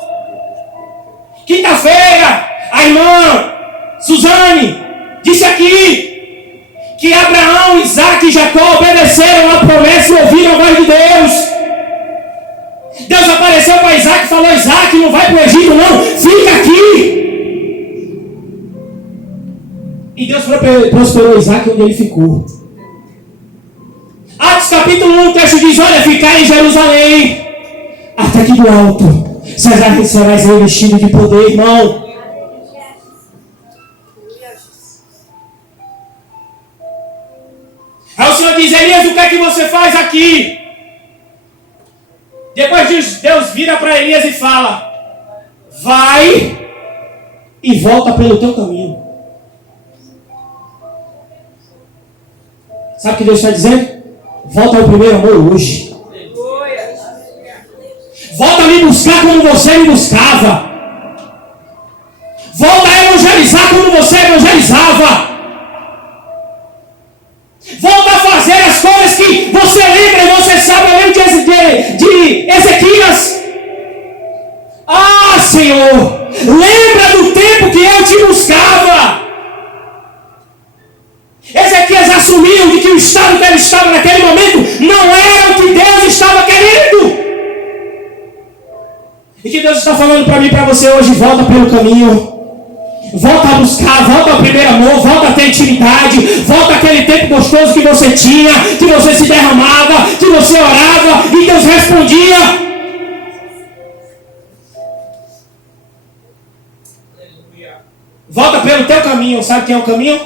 Quinta-feira, a irmã Suzane disse aqui que Abraão, Isaac e Jacó obedeceram a promessa e ouviram a voz de Deus. Deus apareceu para Isaac e falou: Isaac, não vai para o Egito não, fica aqui. E Deus prosperou Isaac onde ele ficou. Atos capítulo 1, o texto diz: olha, ficar em Jerusalém, até que do alto serás revestido de poder, irmão. Aí o Senhor diz: Elias, o que é que você faz aqui? Depois Deus vira para Elias e fala: vai e volta pelo teu caminho. Sabe o que Deus está dizendo? Volta ao primeiro amor hoje. Volta a me buscar como você me buscava. Volta a evangelizar como você evangelizava. Volta a fazer as coisas que você lembra e você sabe. Eu lembro de Ezequias. Ah, Senhor, lembra do tempo que eu te buscava. Ezequias assumiu de que o estado que ele estava naquele momento não era o que Deus estava querendo. E que Deus está falando para mim e para você hoje: volta pelo caminho. Volta a buscar, volta ao primeiro amor, volta a ter intimidade, volta aquele tempo gostoso que você tinha, que você se derramava, que você orava e Deus respondia. Volta pelo teu caminho. Sabe quem é o caminho?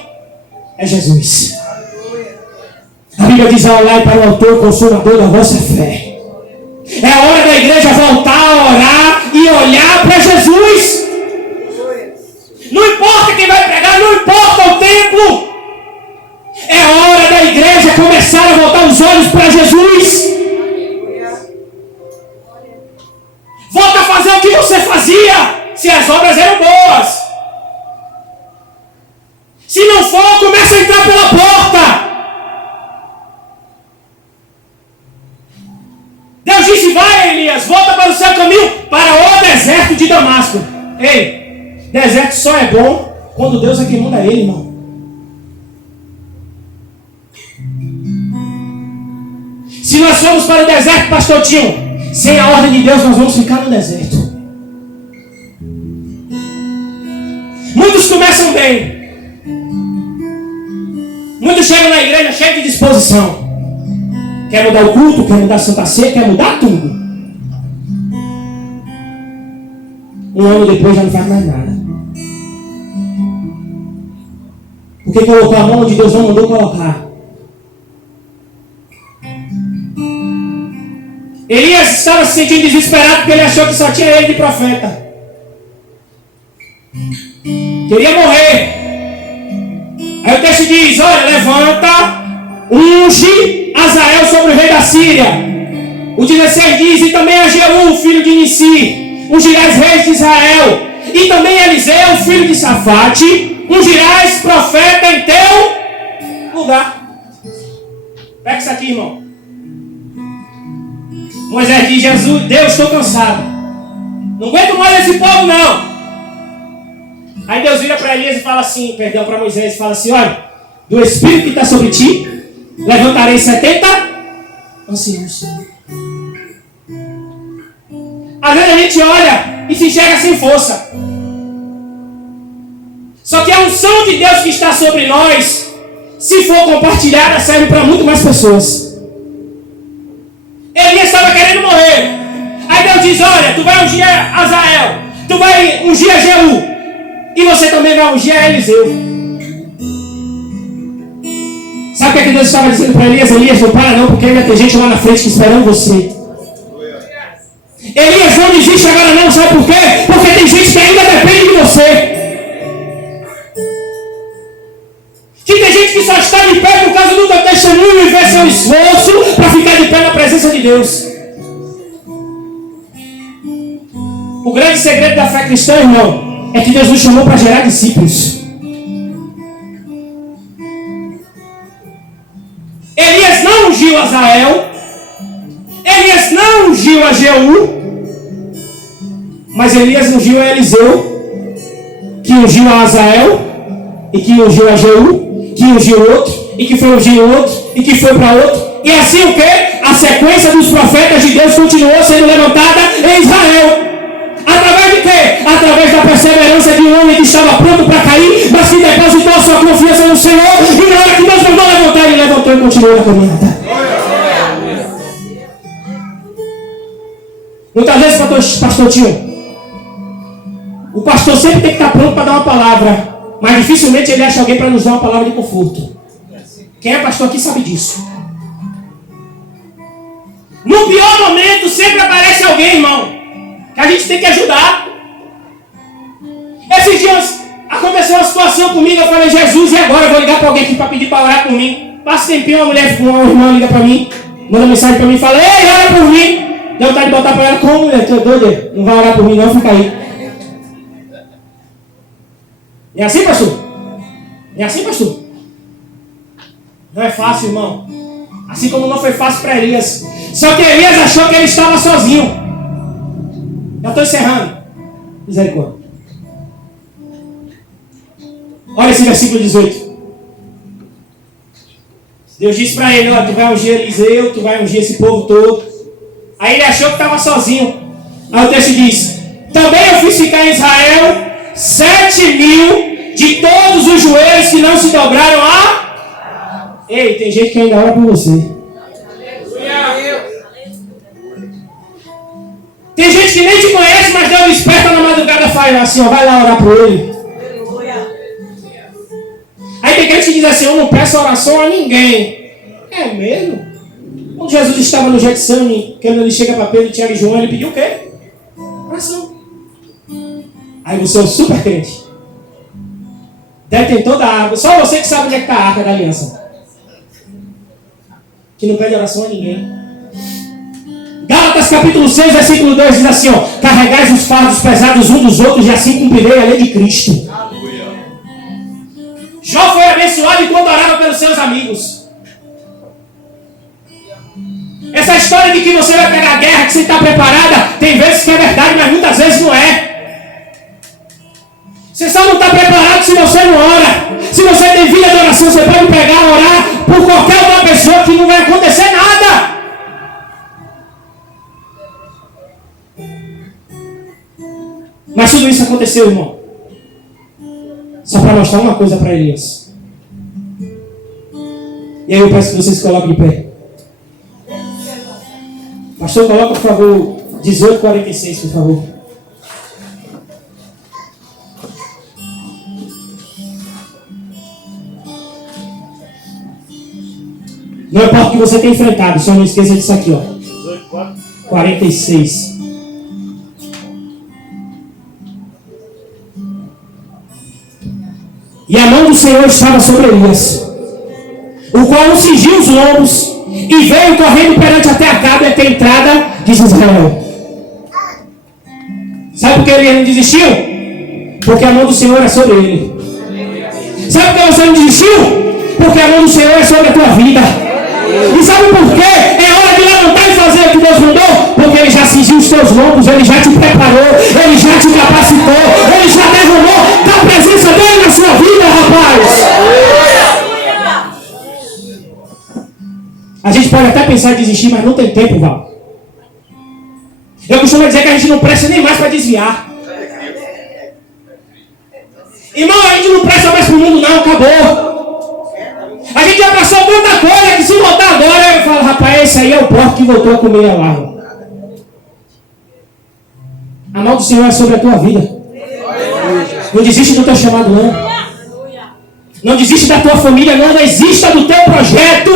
É Jesus. A Bíblia diz: olhai para o autor consumador da vossa fé. É a hora da igreja voltar a orar e olhar para Jesus. Não importa quem vai pregar, não importa o tempo. É a hora da igreja começar a voltar os olhos para Jesus. Volta a fazer o que você fazia, se as obras eram boas. Se não for, começa a entrar pela porta. Deus disse: vai, Elias, volta para o seu caminho, para o deserto de Damasco. Ei, deserto só é bom quando Deus é quem manda ele, irmão. Se nós formos para o deserto, pastor Tinho, sem a ordem de Deus, nós vamos ficar no deserto. Muitos começam bem. Muitos chegam na igreja cheios de disposição. Quer mudar o culto, quer mudar a Santa Ceia, quer mudar tudo. Um ano depois já não faz mais nada. Porque colocou a mão onde Deus não mandou colocar. Elias estava se sentindo desesperado porque ele achou que só tinha ele de profeta. Queria morrer. Aí o texto diz: olha, levanta, unge Azael sobre o rei da Síria. O 16 diz: e também a Jeú, filho de Nissi, ungirás reis de Israel. E também Eliseu, filho de Safate, ungirás profeta em teu lugar. Pega isso aqui, irmão. Moisés diz: Jesus, Deus, estou cansado. Não aguento mais esse povo, não. Aí Deus vira para Elias e fala assim, perdão, para Moisés, e fala assim, olha, do Espírito que está sobre ti, levantarei 70 anciãos. Às vezes a gente olha e se enxerga sem força. Só que a unção de Deus que está sobre nós, se for compartilhada, serve para muito mais pessoas. Elias estava querendo morrer. Aí Deus diz, olha, tu vai ungir Azael, tu vai ungir a Jeú, e você também vai ungir a Eliseu. Sabe o que Deus estava dizendo para Elias? Elias, não para não, porque ainda tem gente lá na frente esperando você. Elias, não desiste agora não, sabe por quê? Porque tem gente que ainda depende de você. Que tem gente que só está de pé por causa do teu testemunho e vê seu esforço para ficar de pé na presença de Deus. O grande segredo da fé cristã, irmão, é que Deus nos chamou para gerar discípulos. Elias não ungiu Azael, Elias não ungiu a Jeú, mas Elias ungiu a Eliseu, que ungiu a Azael, e que ungiu a Jeú, que ungiu outro, e que foi ungir outro, e que foi para outro. E assim o que? A sequência dos profetas de Deus continuou sendo levantada em Israel. Através de quê? Através da perseverança de um homem que estava pronto para cair, mas que depositou a sua confiança no Senhor, e na hora que Deus mandou levantar, ele levantou e continuou na caminhada. Muitas vezes, pastor Tio, o pastor sempre tem que estar pronto para dar uma palavra, mas dificilmente ele acha alguém para nos dar uma palavra de conforto. Quem é pastor aqui sabe disso. No pior momento sempre aparece alguém, irmão, que a gente tem que ajudar. Esses dias aconteceu uma situação comigo, eu falei, Jesus, e agora? Eu vou ligar para alguém aqui para pedir para orar por mim. Passa tempinho, uma irmã liga para mim, manda mensagem para mim e fala, ei, ora por mim. Deu vontade de botar para ela, como mulher, tu é doida? Não vai orar por mim não, fica aí. É assim, pastor? É assim, pastor? Não é fácil, irmão. Assim como não foi fácil para Elias. Só que Elias achou que ele estava sozinho. Já estou encerrando. Misericórdia. Olha esse versículo 18. Deus disse para ele, ó, tu vai ungir Eliseu, tu vai ungir esse povo todo. Aí ele achou que estava sozinho. Aí o texto diz, também eu fiz ficar em Israel 7.000 de todos os joelhos que não se dobraram a... Ei, tem gente que ainda ora por você. Tem gente que nem te conhece, mas Deus desperta na madrugada e fala assim, ó, vai lá orar por ele. Aí tem gente que diz assim, eu não peço oração a ninguém. É mesmo? Quando Jesus estava no Getsemane, quando ele chega para Pedro, Tiago e João, ele pediu o quê? Oração. Aí você é um super crente. Detém toda a água. Só você que sabe onde é que está a arca da aliança. Que não pede oração a ninguém. Gálatas capítulo 6, versículo 2 diz assim, ó, carregais os fardos pesados uns dos outros e assim cumprirei a lei de Cristo. Aleluia. Jó foi abençoado enquanto orava pelos seus amigos. Essa história de que você vai pegar a guerra, que você está preparada, tem vezes que é verdade, mas muitas vezes não é. Você só não está preparado se você não ora. Se você tem vida de oração, você pode pegar, orar por qualquer outra pessoa que não vai acontecer nada. Mas tudo isso aconteceu, irmão, só para mostrar uma coisa para Elias. E aí eu peço que vocês coloquem de pé. Pastor, coloca, por favor, 18:46, por favor. Não importa o que você tenha enfrentado, só não esqueça disso aqui, ó. 46. E a mão do Senhor estava sobre Elias, o qual cingiu os lombos e veio correndo perante até Acabe até a entrada de Israel. Sabe por que ele não desistiu? Porque a mão do Senhor é sobre ele. Sabe por que você não desistiu? Porque a mão do Senhor é sobre a tua vida. E sabe por quê? É hora de levantar levantar e fazer o que Deus mandou? Porque Ele já cingiu os teus lombos, Ele já te preparou, Ele já te capacitou, Ele já derramou da presença dEle na sua vida, rapaz. A gente pode até pensar em desistir, mas não tem tempo, Val. Eu costumo dizer que a gente não presta nem mais para desviar. Irmão, a gente não presta mais para o mundo, não, acabou. A gente já passou tanta coisa que se voltar agora, eu falo, rapaz, esse aí é o porco que voltou a comer a larva. A mão do Senhor é sobre a tua vida. Não desiste do teu chamado, não. Não desiste da tua família, não. Não desista do teu projeto.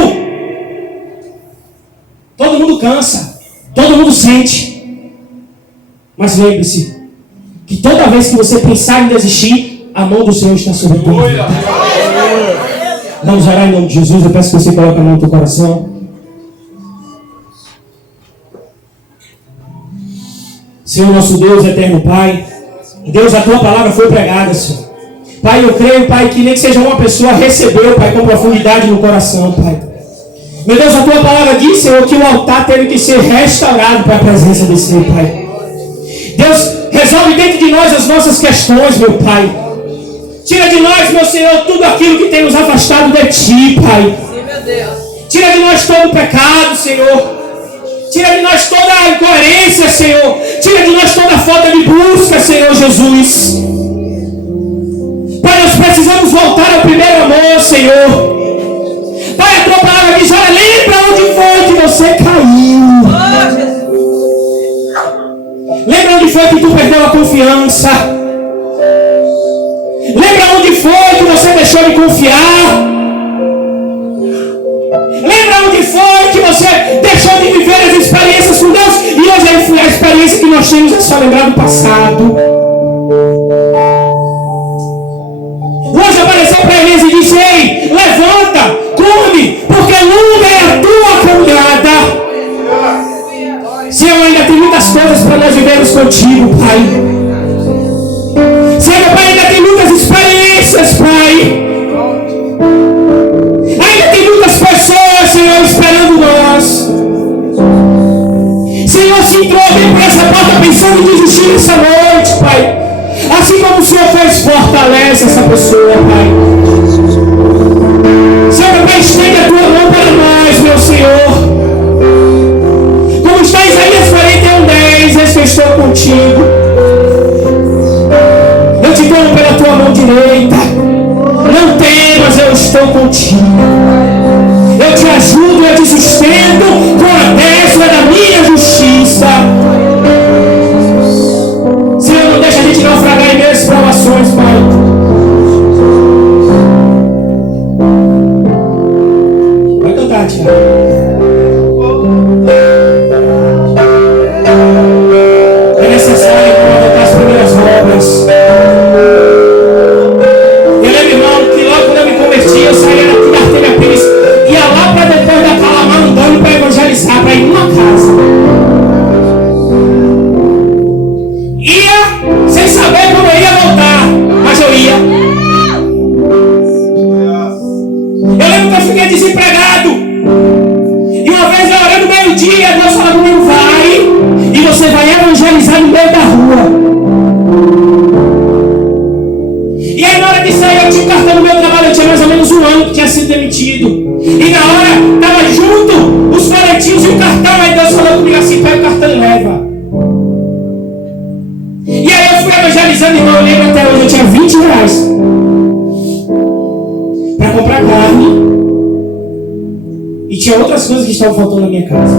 Todo mundo cansa. Todo mundo sente. Mas lembre-se que toda vez que você pensar em desistir, a mão do Senhor está sobre a tua vida. Vamos orar em nome de Jesus. Eu peço que você coloque a mão no teu coração. Senhor nosso Deus, eterno Pai, Deus, a tua palavra foi pregada, Senhor. Pai, eu creio, Pai, que nem que seja uma pessoa recebeu, Pai, com profundidade no coração, Pai. Meu Deus, a tua palavra diz, Senhor, que o altar teve que ser restaurado para a presença do Senhor, Pai. Deus, resolve dentro de nós as nossas questões, meu Pai. Tira de nós, meu Senhor, tudo aquilo que tem nos afastado de Ti, Pai. Sim, meu Deus. Tira de nós todo o pecado, Senhor. Tira de nós toda a incoerência, Senhor. Tira de nós toda a falta de busca, Senhor Jesus. Pai, nós precisamos voltar ao primeiro amor, Senhor. Pai, a tua palavra diz, olha, lembra onde foi que você caiu. Lembra onde foi que tu perdeu a confiança. Lembra onde foi que você deixou de confiar. Lembra onde foi que você deixou de viver as experiências com Deus? E hoje a experiência que nós temos é só lembrar do passado. Hoje apareceu para Elias e disse, ei, levanta, come, porque longa é a tua caminhada. Senhor, ainda tem muitas coisas para nós vivermos contigo, Pai. Senhor, Pai, ainda tem muitas experiências, Pai. Ainda tem muitas pessoas, Senhor, esperando nós. Senhor, se entrou alguém por essa porta pensando em desistir essa noite, Pai. Assim como o Senhor fez, fortalece essa pessoa, Pai. Senhor, Pai, estende a tua mão para nós, meu Senhor. Como está em Isaías 41:10, eis que eu estou contigo. Eu te tomo pela tua mão direita. Não temas, eu estou contigo. Eu te ajudo, eu te sustento com a destra da minha justiça. Senhor, não deixa a gente naufragar em minhas provações, Pai. Vai cantar, Tiago. É necessário colocar as primeiras obras. Eu lembro, irmão, que logo quando eu me converti, eu saía daqui da Artelha Pires, ia lá para depois da Calamar andando para evangelizar, para ir numa casa. Ia sem saber quando eu ia voltar, mas eu ia. Eu lembro que eu fiquei desempregado. E uma vez eu orando meio-dia, Deus falou comigo, vai, e você vai evangelizar no meio da rua. E aí na hora de sair eu tinha um cartão no meu trabalho, eu tinha mais ou menos um ano que tinha sido demitido. E na hora estava junto os folhetinhos e o cartão, aí Deus falou comigo assim, pega o cartão e leva. E aí eu fui evangelizando, irmão, eu lembro até hoje, eu tinha R$20 para comprar carne. E tinha outras coisas que estavam faltando na minha casa.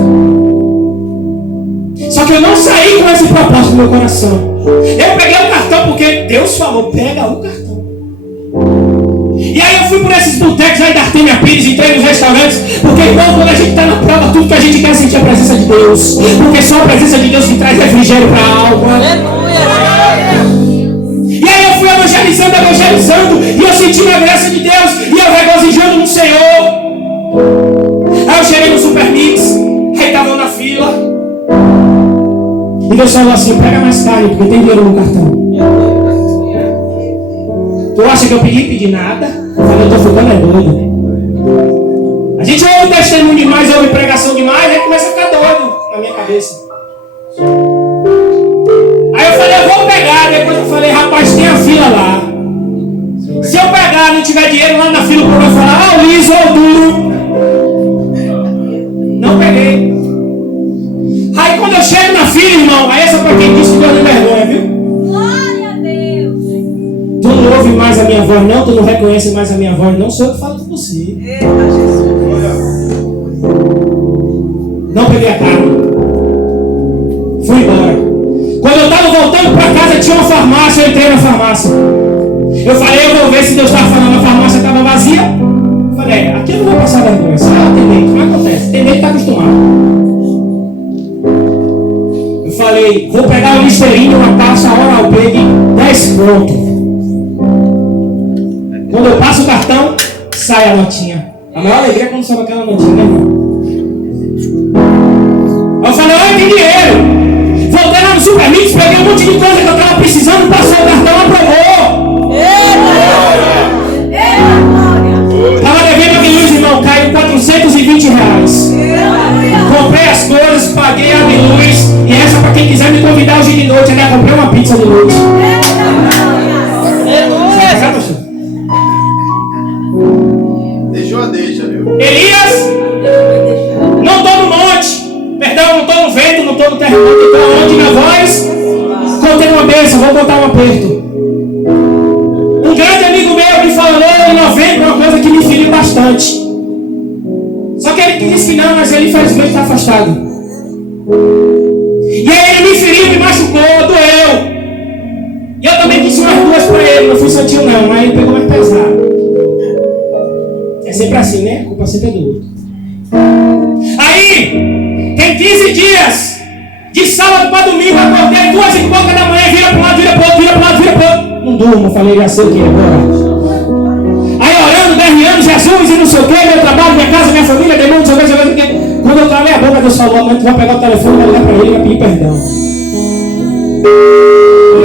Só que eu não saí com esse propósito no meu coração. Eu peguei o cartão porque Deus falou, pega o cartão. E aí eu fui por esses botecos aí da Artemia Pires, entrei nos restaurantes, porque, irmão, quando a gente está na prova, tudo que a gente quer é sentir a presença de Deus. Porque só a presença de Deus que traz refrigério para a alma. E aí eu fui evangelizando, e eu senti a graça de Deus, e eu regozijando no Senhor. Aí eu cheguei no Supermix, aí estavam na fila. E Deus falou assim, pega mais carne, porque tem dinheiro no cartão. Tu acha que eu pedi nada? Eu falei, eu tô ficando doido. A gente ouve testemunho demais, ouve pregação oração demais, aí começa a ficar doido na minha cabeça. Aí eu falei, eu vou pegar. Depois eu falei, rapaz, tem a fila lá. Se eu pegar e não tiver dinheiro lá na fila, o povo vai falar, liso ou duro. Não peguei. Aí quando eu chego na fila, irmão, aí essa pra quem disse que Deus não vergonha, viu? Glória a Deus. Tu não ouve mais a minha voz, não? Tu não reconhece mais a minha voz, não? Sou eu que falo com você. Eita, Jesus. Não peguei a carne. Fui embora. Quando eu estava voltando para casa, tinha uma farmácia, eu entrei na farmácia. Eu falei, eu vou ver se Deus estava falando, a farmácia estava vazia. Eu falei, aqui eu não vou passar vergonha. Isso é atendente, não acontece. Atendente está acostumado. Eu falei, vou pegar o Listerine, uma taxa Oral Baby, 10 pontos. Quando eu passo o cartão, sai a notinha. A maior alegria é quando sobe aquela notinha, né, irmão? Eu falei, olha, tem dinheiro. Voltei lá no Supermix, peguei um monte de coisa que eu estava precisando, passou o cartão, aprovou. Estava devendo a luz, irmão, caiu R$420. Comprei as coisas, paguei a luz. E essa para quem quiser me convidar hoje de noite, né? Comprei uma pizza de luz. Deixou a deixa, viu? Elias, não estou no monte. Perdão, não estou no vento, não estou no terremoto, estou onde minha voz. Contei uma bênção, vou contar um aperto. Um grande amigo meu me falou em novembro uma coisa que me feriu bastante. Só que ele disse que não, mas ele infelizmente está afastado. E aí ele me feriu, me machucou, doeu. E eu também disse umas duas para ele, não fui santinho não, mas ele pegou mais pesado. É sempre assim, né? A culpa sempre é do outro. Aí, tem 15 dias, de sábado para domingo, acordei 2h pouca da manhã, vira para um lado, vira para o outro, vira para um lado, vira para o outro. Não durmo, falei, já sei o que é agora. Aí orando, derriando Jesus e não sei o que, meu trabalho, minha casa, minha família, demônio, não sei o que. Quando eu calei a boca, Deus falou, amanhã tu vai pegar o telefone, vai ligar para ele e vai pedir perdão.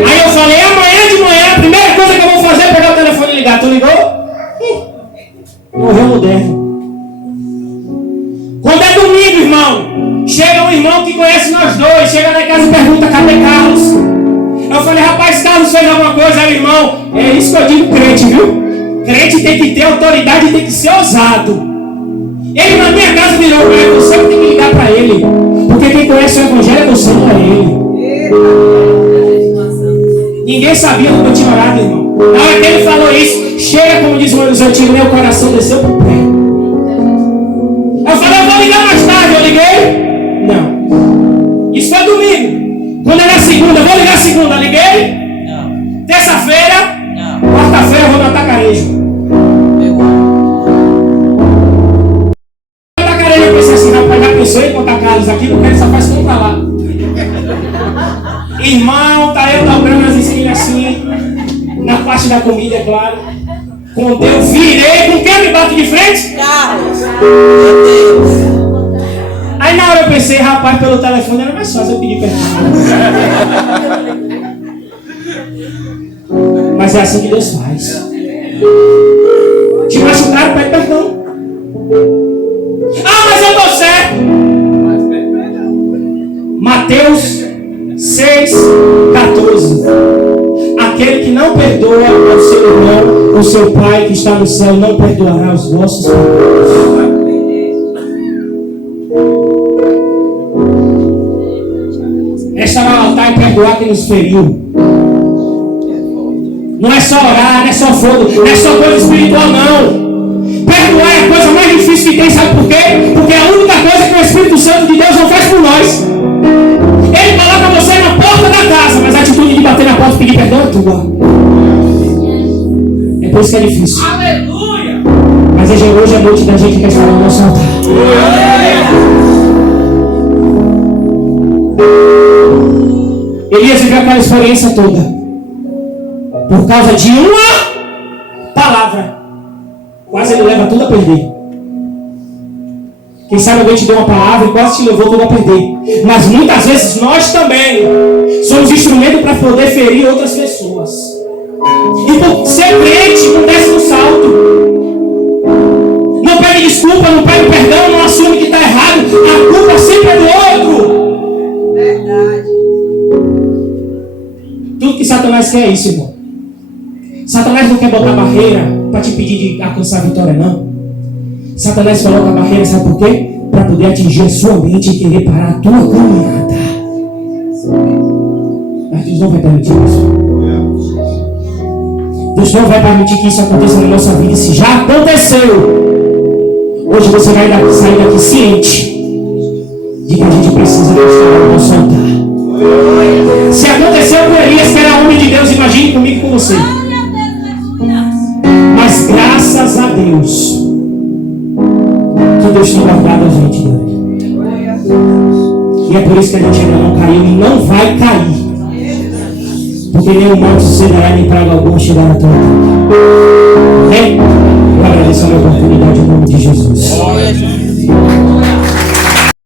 Aí eu falei, amanhã de manhã, a primeira coisa que eu vou fazer é pegar o telefone e ligar. Tu ligou? Morreu moderno. Quando é domingo, irmão, chega um irmão que conhece nós dois, chega lá em casa e pergunta, cadê Carlos? Eu falei, rapaz, Carlos fez alguma coisa? Aí, irmão, é isso que eu digo crente, viu? Crente tem que ter autoridade e tem que ser ousado. Ele na minha casa virou, é você que tem que ligar para ele. Porque quem conhece o evangelho é você, não é ele. Ninguém sabia do que eu tinha orado, irmão. Na hora que ele falou isso, chega, como diz os antigos, meu coração desceu pro pé. Eu falei, eu vou ligar mais tarde. Eu liguei? Não. Isso foi domingo. Quando era segunda, eu vou ligar segunda. Liguei? Não. Terça-feira? Não. Quarta-feira eu vou no Atacarejo. Atacarejo, eu pensei assim, rapaz, já pensou em botar Carlos aqui? Porque ele só faz compra lá. Irmão, tá eu dobrando as esquinas assim, na parte da comida, é claro. Quando eu virei, com quem me bate de frente? Carlos. Meu Deus. Aí na hora eu pensei, rapaz, pelo telefone era mais fácil eu pedir perdão. Mas é assim que Deus faz. Te machucaram, pede perdão. Ah, mas eu tô certo. Mateus 6,14. Aquele que não perdoa ao seu irmão, o seu Pai que está no céu não perdoará os vossos pecados. Restaurar o altar e perdoar quem nos feriu. Não é só orar, não é só fogo, não é só coisa espiritual, não. Perdoar é a coisa mais difícil que tem, sabe por quê? Porque é a única coisa que o Espírito Santo de Deus não faz por nós. Ele coloca você na porta da casa, mas a atitude de bater na porta e pedir perdão é tua. É por isso que é difícil. Aleluia! Mas hoje é noite da gente restaurar o nosso altar. Elias viveu aquela experiência toda por causa de uma palavra. Quase ele leva tudo a perder. Quem sabe alguém te deu uma palavra e quase te levou tudo a perder. Mas muitas vezes nós também somos instrumento para poder ferir outras pessoas. E por ser crente, não desce no salto. Não pede desculpa, não pede perdão, não assume que está errado. quer isso, irmão. Satanás não quer botar barreira para te pedir de alcançar a vitória, não. Satanás coloca a barreira, sabe por quê? Para poder atingir a sua mente e querer parar a tua caminhada. Mas Deus não vai permitir isso. Deus não vai permitir que isso aconteça na nossa vida. E se já aconteceu, hoje você vai sair daqui ciente de que a gente precisa deixar o nosso altar. Se aconteceu com Elias, que era homem de Deus, imagine comigo e com você. Mas graças a Deus que Deus tem guardado a gente, Deus. E é por isso que a gente ainda não caiu e não vai cair. Porque nenhum mal sucederá, nem praga alguma chegará a tua vida. Amém? Eu agradeço a minha oportunidade em nome de Jesus.